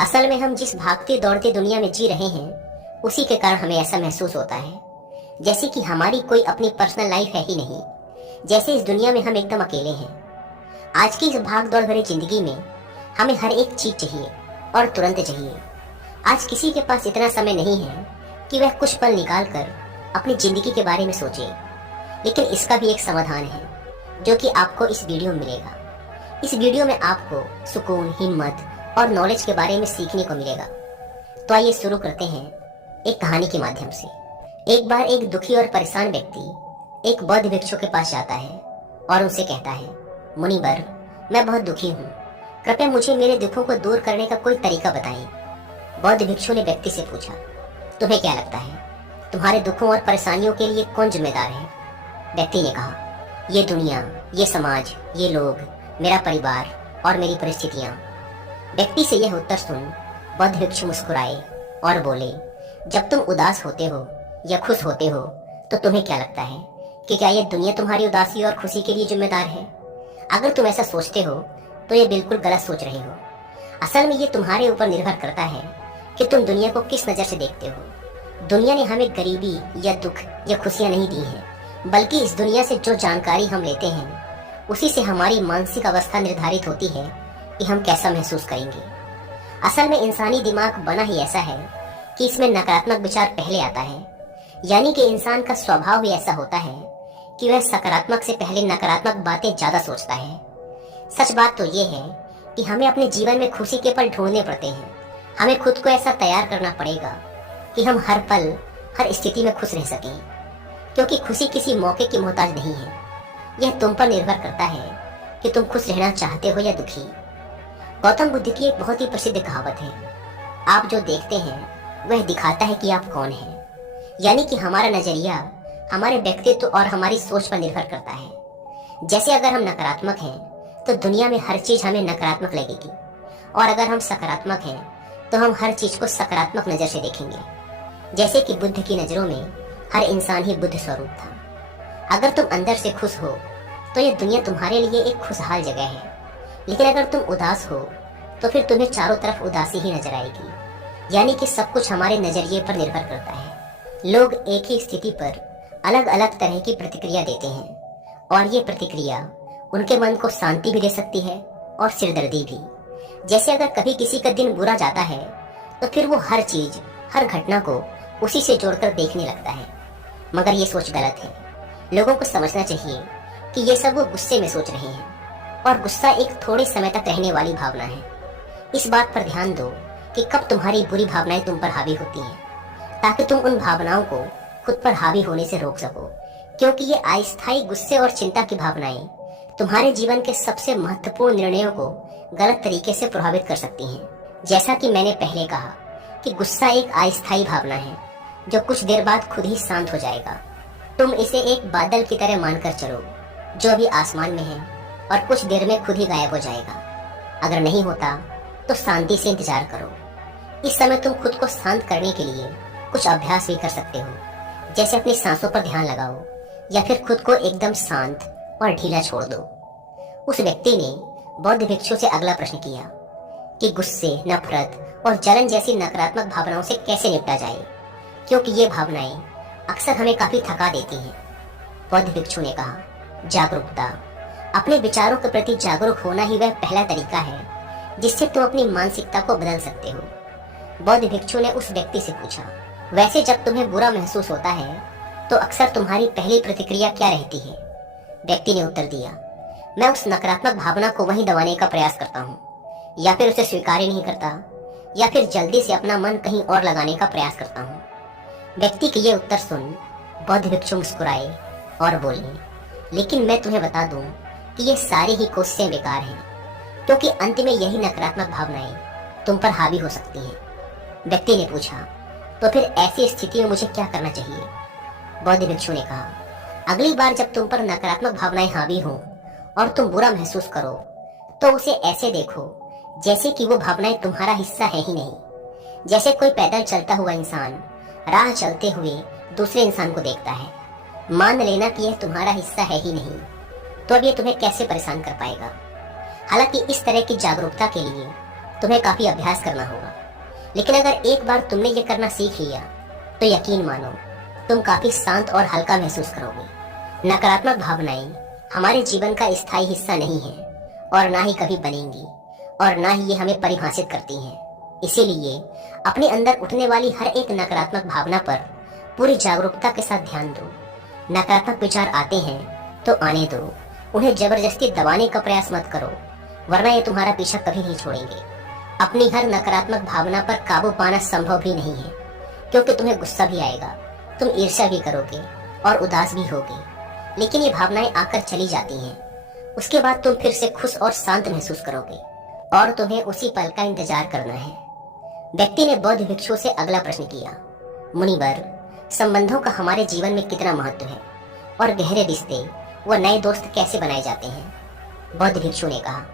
असल में हम जिस भागते दौड़ते दुनिया में जी रहे हैं उसी के कारण हमें ऐसा महसूस होता है जैसे कि हमारी कोई अपनी पर्सनल लाइफ है ही नहीं, जैसे इस दुनिया में हम एकदम अकेले हैं। आज की इस भाग दौड़ भरी जिंदगी में हमें हर एक चीज चाहिए और तुरंत चाहिए। आज किसी के पास इतना समय नहीं है कि वह कुछ पल निकाल कर अपनी जिंदगी के बारे में सोचे। लेकिन इसका भी एक समाधान है जो कि आपको इस वीडियो में मिलेगा। इस वीडियो में आपको सुकून, हिम्मत और नॉलेज के बारे में सीखने को मिलेगा। तो आइए शुरू करते हैं एक कहानी के माध्यम से। एक बार एक दुखी और परेशान व्यक्ति एक बौद्ध भिक्षु के पास जाता है और उनसे कहता है, मुनिवर, मैं बहुत दुखी हूँ, कृपया मुझे मेरे दुखों को दूर करने का कोई तरीका बताएं। बौद्ध भिक्षु ने व्यक्ति से पूछा, तुम्हें क्या लगता है तुम्हारे दुखों और परेशानियों के लिए कौन जिम्मेदार है? व्यक्ति ने कहा, ये दुनिया, ये समाज, ये लोग, मेरा परिवार और मेरी परिस्थितियाँ। व्यक्ति से यह उत्तर सुन बौद्ध भिक्षु मुस्कुराए और बोले, जब तुम उदास होते हो या खुश होते हो तो तुम्हें क्या लगता है कि क्या यह दुनिया तुम्हारी उदासी और खुशी के लिए जिम्मेदार है? अगर तुम ऐसा सोचते हो तो ये बिल्कुल गलत सोच रहे हो। असल में ये तुम्हारे ऊपर निर्भर करता है कि तुम दुनिया को किस नज़र से देखते हो। दुनिया ने हमें गरीबी या दुख या खुशियाँ नहीं दी हैं, बल्कि इस दुनिया से जो जानकारी हम लेते हैं उसी से हमारी मानसिक अवस्था निर्धारित होती है कि हम कैसा महसूस करेंगे। असल में इंसानी दिमाग बना ही ऐसा है कि इसमें नकारात्मक विचार पहले आता है, यानी कि इंसान का स्वभाव ही ऐसा होता है कि वह सकारात्मक से पहले नकारात्मक बातें ज़्यादा सोचता है। सच बात तो ये है कि हमें अपने जीवन में खुशी के पल ढूंढने पड़ते हैं। हमें खुद को ऐसा तैयार करना पड़ेगा कि हम हर पल, हर स्थिति में खुश रह सकें, क्योंकि खुशी किसी मौके की मोहताज नहीं है। यह तुम पर निर्भर करता है कि तुम खुश रहना चाहते हो या दुखी। गौतम बुद्ध की एक बहुत ही प्रसिद्ध कहावत है, आप जो देखते हैं वह दिखाता है कि आप कौन हैं। यानी कि हमारा नजरिया हमारे व्यक्तित्व और हमारी सोच पर निर्भर करता है। जैसे अगर हम नकारात्मक हैं तो दुनिया में हर चीज हमें नकारात्मक लगेगी, और अगर हम सकारात्मक हैं तो हम हर चीज को सकारात्मक नजर से देखेंगे। जैसे कि बुद्ध की नजरों में हर इंसान ही बुद्ध स्वरूप था। अगर तुम अंदर से खुश हो तो ये दुनिया तुम्हारे लिए एक खुशहाल जगह है, लेकिन अगर तुम उदास हो तो फिर तुम्हें चारों तरफ उदासी ही नजर आएगी। यानी कि सब कुछ हमारे नजरिए पर निर्भर करता है। लोग एक ही स्थिति पर अलग अलग तरह की प्रतिक्रिया देते हैं, और ये प्रतिक्रिया उनके मन को शांति भी दे सकती है और सिरदर्दी भी। जैसे अगर कभी किसी का दिन बुरा जाता है तो फिर वो हर चीज, हर घटना को उसी से जोड़कर देखने लगता है, मगर ये सोच गलत है। लोगों को समझना चाहिए कि ये सब वो गुस्से में सोच रहे हैं, और गुस्सा एक थोड़े समय तक रहने वाली भावना है। इस बात पर ध्यान दो कि कब तुम्हारी बुरी भावनाएं तुम पर हावी होती हैं, ताकि तुम उन भावनाओं को खुद पर हावी होने से रोक सको, क्योंकि ये अस्थायी गुस्से और चिंता की भावनाएं तुम्हारे जीवन के सबसे महत्वपूर्ण निर्णयों को गलत तरीके से प्रभावित कर सकती हैं। जैसा कि मैंने पहले कहा कि गुस्सा एक अस्थायी भावना है जो कुछ देर बाद खुद ही शांत हो जाएगा। तुम इसे एक बादल की तरह मानकर चलो जो अभी आसमान में है और कुछ देर में खुद ही गायब हो जाएगा। अगर नहीं होता तो शांति से इंतजार करो। इस समय तुम खुद को शांत करने के लिए कुछ अभ्यास भी कर सकते हो, जैसे अपनी सांसों पर ध्यान लगाओ या फिर खुद को एकदम शांत और ढीला छोड़ दो। उस व्यक्ति ने बौद्ध भिक्षु से अगला प्रश्न किया कि गुस्से, नफरत और जलन जैसी नकारात्मक भावनाओं से कैसे निपटा जाए, क्योंकि ये भावनाएं अक्सर हमें काफी थका देती हैं। बौद्ध भिक्षु ने कहा, जागरूकता। अपने विचारों के प्रति जागरूक होना ही वह पहला तरीका है जिससे तुम अपनी मानसिकता को बदल सकते हो। बौद्ध भिक्षु ने उस व्यक्ति से पूछा, वैसे जब तुम्हें बुरा महसूस होता है तो अक्सर तुम्हारी पहली प्रतिक्रिया क्या रहती है? व्यक्ति ने उत्तर दिया, मैं उस नकारात्मक भावना को वहीं दबाने का प्रयास करता हूँ, या फिर उसे स्वीकार ही नहीं करता, या फिर जल्दी से अपना मन कहीं और लगाने का प्रयास करता हूँ। व्यक्ति के ये उत्तर सुन बौद्ध भिक्षु मुस्कुराए और बोले, लेकिन मैं तुम्हें बता दूं कि ये सारी ही कोशिशें बेकार हैं, क्योंकि अंत में यही नकारात्मक भावनाएं तुम पर हावी हो सकती हैं। व्यक्ति ने पूछा, तो फिर ऐसी स्थिति में मुझे क्या करना चाहिए? बौद्ध भिक्षु ने कहा, अगली बार जब तुम पर नकारात्मक भावनाएं हावी हों और तुम बुरा महसूस करो तो उसे ऐसे देखो जैसे कि वो भावनाएं तुम्हारा हिस्सा है ही नहीं। जैसे कोई पैदल चलता हुआ इंसान राह चलते हुए दूसरे इंसान को देखता है। मान लेना कि यह तुम्हारा हिस्सा है ही नहीं, तो अब ये तुम्हें कैसे परेशान कर पाएगा? हालांकि इस तरह की जागरूकता के लिए तुम्हें काफी अभ्यास करना होगा, लेकिन अगर एक बार तुमने ये करना सीख लिया तो यकीन मानो तुम काफी शांत और हल्का महसूस करोगे। नकारात्मक भावनाएं हमारे जीवन का स्थायी हिस्सा नहीं है, और ना ही कभी बनेंगी, और ना ही ये हमें परिभाषित करती हैं। इसीलिए अपने अंदर उठने वाली हर एक नकारात्मक भावना पर पूरी जागरूकता के साथ ध्यान दो। नकारात्मक विचार आते हैं तो आने दो, उन्हें जबरदस्ती दबाने का प्रयास मत करो, वरना ये तुम्हारा पीछा कभी नहीं छोड़ेंगे। अपनी हर नकारात्मक भावना पर काबू पाना संभव भी नहीं है, क्योंकि तुम्हें गुस्सा भी आएगा, तुम ईर्ष्या भी करोगे और उदास भी होगे, लेकिन ये भावनाएं आकर चली जाती हैं। उसके बाद तुम फिर से खुश और शांत महसूस करोगे, और तुम्हें उसी पल का इंतजार करना है। व्यक्ति ने बौद्ध भिक्षु से अगला प्रश्न किया, मुनिवर, संबंधों का हमारे जीवन में कितना महत्व है, और गहरे रिश्ते व नए दोस्त कैसे बनाए जाते हैं? बौद्ध भिक्षु ने कहा,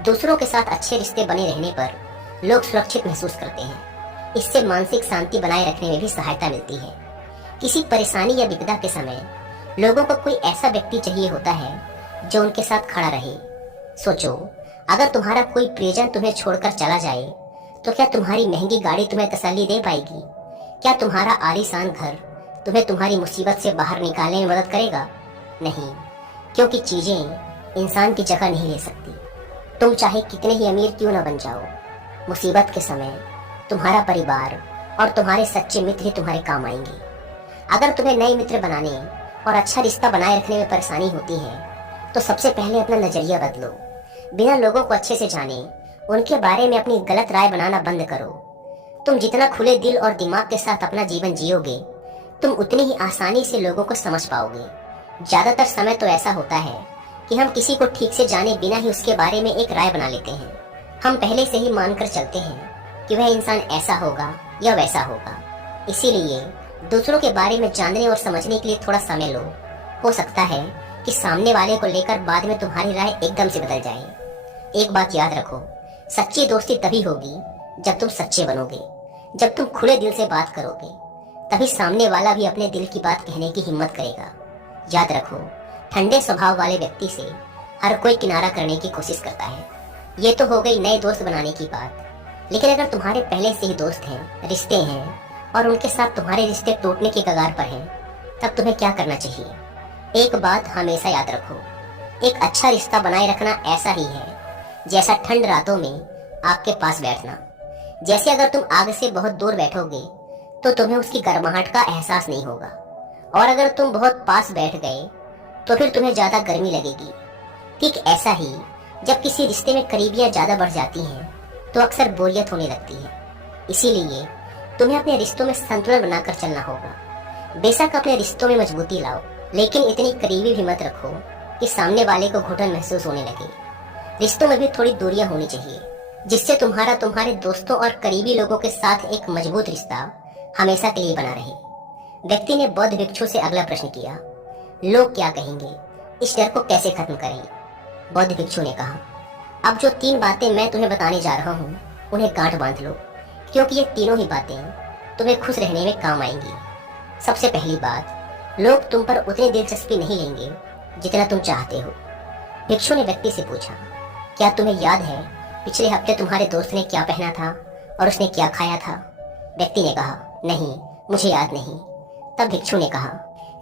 दूसरों के साथ अच्छे रिश्ते बने रहने पर लोग सुरक्षित महसूस करते हैं। इससे मानसिक शांति बनाए रखने में भी सहायता मिलती है। किसी परेशानी या विपदा के समय लोगों को कोई ऐसा व्यक्ति चाहिए होता है जो उनके साथ खड़ा रहे। सोचो, अगर तुम्हारा कोई प्रियजन तुम्हें छोड़कर चला जाए तो क्या तुम्हारी महंगी गाड़ी तुम्हें तसल्ली दे पाएगी? क्या तुम्हारा आलीशान घर तुम्हें तुम्हारी मुसीबत से बाहर निकालने में मदद करेगा? नहीं, क्योंकि चीजें इंसान की जगह नहीं ले सकती। तुम चाहे कितने ही अमीर क्यों न बन जाओ, मुसीबत के समय तुम्हारा परिवार और तुम्हारे सच्चे मित्र ही तुम्हारे काम आएंगे। अगर तुम्हें नए मित्र बनाने और अच्छा रिश्ता बनाए रखने में परेशानी होती है तो सबसे पहले अपना नजरिया बदलो। बिना लोगों को अच्छे से जाने उनके बारे में अपनी गलत राय बनाना बंद करो। तुम जितना खुले दिल और दिमाग के साथ अपना जीवन जियोगे, तुम उतनी ही आसानी से लोगों को समझ पाओगे। ज्यादातर समय तो ऐसा होता है कि हम किसी को ठीक से जाने बिना ही उसके बारे में एक राय बना लेते हैं। हम पहले से ही मानकर चलते हैं कि वह इंसान ऐसा होगा या वैसा होगा। इसीलिए दूसरों के बारे में जानने और समझने के लिए थोड़ा समय लो। हो सकता है कि सामने वाले को लेकर बाद में तुम्हारी राय एकदम से बदल जाए। एक बात याद रखो, सच्ची दोस्ती तभी होगी जब तुम सच्चे बनोगे। जब तुम खुले दिल से बात करोगे तभी सामने वाला भी अपने दिल की बात कहने की हिम्मत करेगा। याद रखो, ठंडे स्वभाव वाले व्यक्ति से हर कोई किनारा करने की कोशिश करता है। ये तो हो गई नए दोस्त बनाने की बात, लेकिन अगर तुम्हारे पहले से ही दोस्त हैं, रिश्ते हैं और उनके साथ तुम्हारे रिश्ते टूटने के कगार पर हैं, तब तुम्हें क्या करना चाहिए? एक बात हमेशा याद रखो, एक अच्छा रिश्ता बनाए रखना ऐसा ही है जैसा ठंड रातों में आग के पास बैठना। जैसे अगर तुम आग से बहुत दूर बैठोगे तो तुम्हें उसकी गर्माहट का एहसास नहीं होगा, और अगर तुम बहुत पास बैठ गए तो फिर तुम्हें ज्यादा गर्मी लगेगी। ठीक ऐसा ही जब किसी रिश्ते में करीबियां ज्यादा बढ़ जाती हैं तो अक्सर बोरियत होने लगती है। इसीलिए तुम्हें अपने रिश्तों में संतुलन बनाकर चलना होगा। बेशक अपने रिश्तों में मजबूती लाओ, लेकिन इतनी करीबी भी मत रखो कि सामने वाले को घुटन महसूस होने लगे। रिश्तों में भी थोड़ी दूरियां होनी चाहिए, जिससे तुम्हारे दोस्तों और करीबी लोगों के साथ एक मजबूत रिश्ता हमेशा के लिए बना रहे। व्यक्ति ने बौद्ध भिक्षु से अगला प्रश्न किया, लोग क्या कहेंगे, इस डर को कैसे खत्म करें? बौद्ध भिक्षु ने कहा, अब जो 3 बातें मैं तुम्हें बताने जा रहा हूँ उन्हें गांठ बांध लो, क्योंकि ये तीनों ही बातें तुम्हें खुश रहने में काम आएंगी। सबसे पहली बात, लोग तुम पर उतनी दिलचस्पी नहीं लेंगे जितना तुम चाहते हो। भिक्षु ने व्यक्ति से पूछा, क्या तुम्हें याद है पिछले हफ्ते तुम्हारे दोस्त ने क्या पहना था और उसने क्या खाया था? व्यक्ति ने कहा, नहीं, मुझे याद नहीं। तब भिक्षु ने कहा,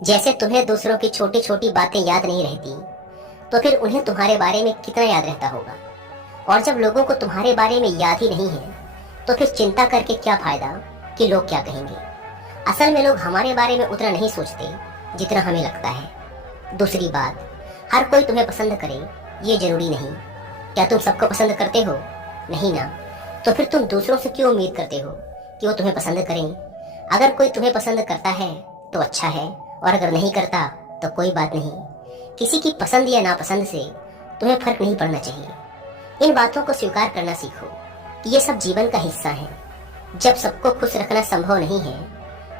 जैसे तुम्हें दूसरों की छोटी छोटी बातें याद नहीं रहती, तो फिर उन्हें तुम्हारे बारे में कितना याद रहता होगा। और जब लोगों को तुम्हारे बारे में याद ही नहीं है तो फिर चिंता करके क्या फायदा कि लोग क्या कहेंगे। असल में लोग हमारे बारे में उतना नहीं सोचते जितना हमें लगता है। दूसरी बात, हर कोई तुम्हें पसंद करे ये जरूरी नहीं। क्या तुम सबको पसंद करते हो? नहीं ना, तो फिर तुम दूसरों से क्यों उम्मीद करते हो कि वो तुम्हें पसंद करें? अगर कोई तुम्हें पसंद करता है तो अच्छा है, और अगर नहीं करता तो कोई बात नहीं। किसी की पसंद या नापसंद से तुम्हें फर्क नहीं पड़ना चाहिए। इन बातों को स्वीकार करना सीखो कि ये सब जीवन का हिस्सा है। जब सबको खुश रखना संभव नहीं है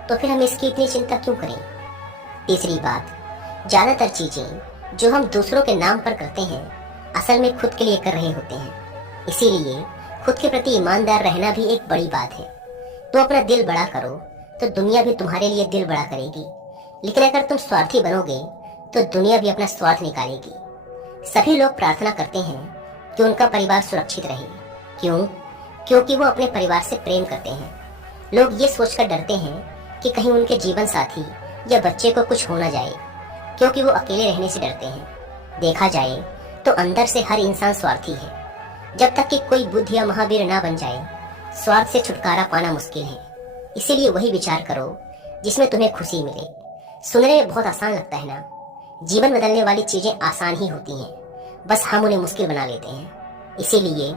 तो फिर हम इसकी इतनी चिंता क्यों करें? तीसरी बात, ज्यादातर चीजें जो हम दूसरों के नाम पर करते हैं असल में खुद के लिए कर रहे होते हैं। इसीलिए खुद के प्रति ईमानदार रहना भी एक बड़ी बात है। तुम अपना दिल बड़ा करो तो दुनिया भी तुम्हारे लिए दिल बड़ा करेगी, लेकिन अगर तुम स्वार्थी बनोगे तो दुनिया भी अपना स्वार्थ निकालेगी। सभी लोग प्रार्थना करते हैं कि उनका परिवार सुरक्षित रहे। क्यों? क्योंकि वो अपने परिवार से प्रेम करते हैं। लोग ये सोचकर डरते हैं कि कहीं उनके जीवन साथी या बच्चे को कुछ हो ना जाए, क्योंकि वो अकेले रहने से डरते हैं। देखा जाए तो अंदर से हर इंसान स्वार्थी है। जब तक कि कोई बुद्ध या महावीर ना बन जाए, स्वार्थ से छुटकारा पाना मुश्किल है। इसीलिए वही विचार करो जिसमें तुम्हें खुशी मिले। सुनने में बहुत आसान लगता है ना? जीवन बदलने वाली चीजें आसान ही होती हैं, बस हम उन्हें मुश्किल बना लेते हैं। इसीलिए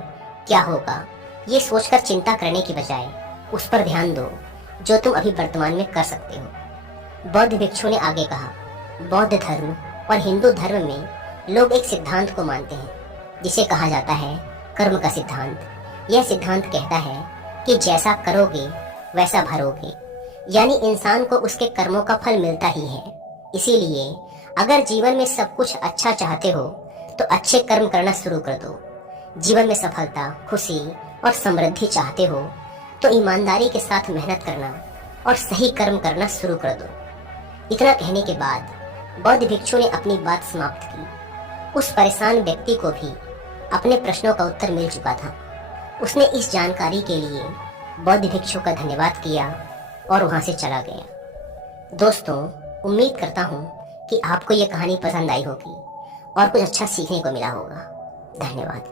क्या होगा ये सोचकर चिंता करने की बजाय उस पर ध्यान दो जो तुम अभी वर्तमान में कर सकते हो। बौद्ध भिक्षु ने आगे कहा, बौद्ध धर्म और हिंदू धर्म में लोग एक सिद्धांत को मानते हैं जिसे कहा जाता है कर्म का सिद्धांत। यह सिद्धांत कहता है कि जैसा करोगे वैसा भरोगे, यानी इंसान को उसके कर्मों का फल मिलता ही है। इसीलिए अगर जीवन में सब कुछ अच्छा चाहते हो तो अच्छे कर्म करना शुरू कर दो। जीवन में सफलता, खुशी और समृद्धि चाहते हो तो ईमानदारी के साथ मेहनत करना और सही कर्म करना शुरू कर दो। इतना कहने के बाद बौद्ध भिक्षु ने अपनी बात समाप्त की। उस परेशान व्यक्ति को भी अपने प्रश्नों का उत्तर मिल चुका था। उसने इस जानकारी के लिए बौद्ध भिक्षु का धन्यवाद किया और वहां से चला गया। दोस्तों, उम्मीद करता हूँ कि आपको ये कहानी पसंद आई होगी और कुछ अच्छा सीखने को मिला होगा। धन्यवाद।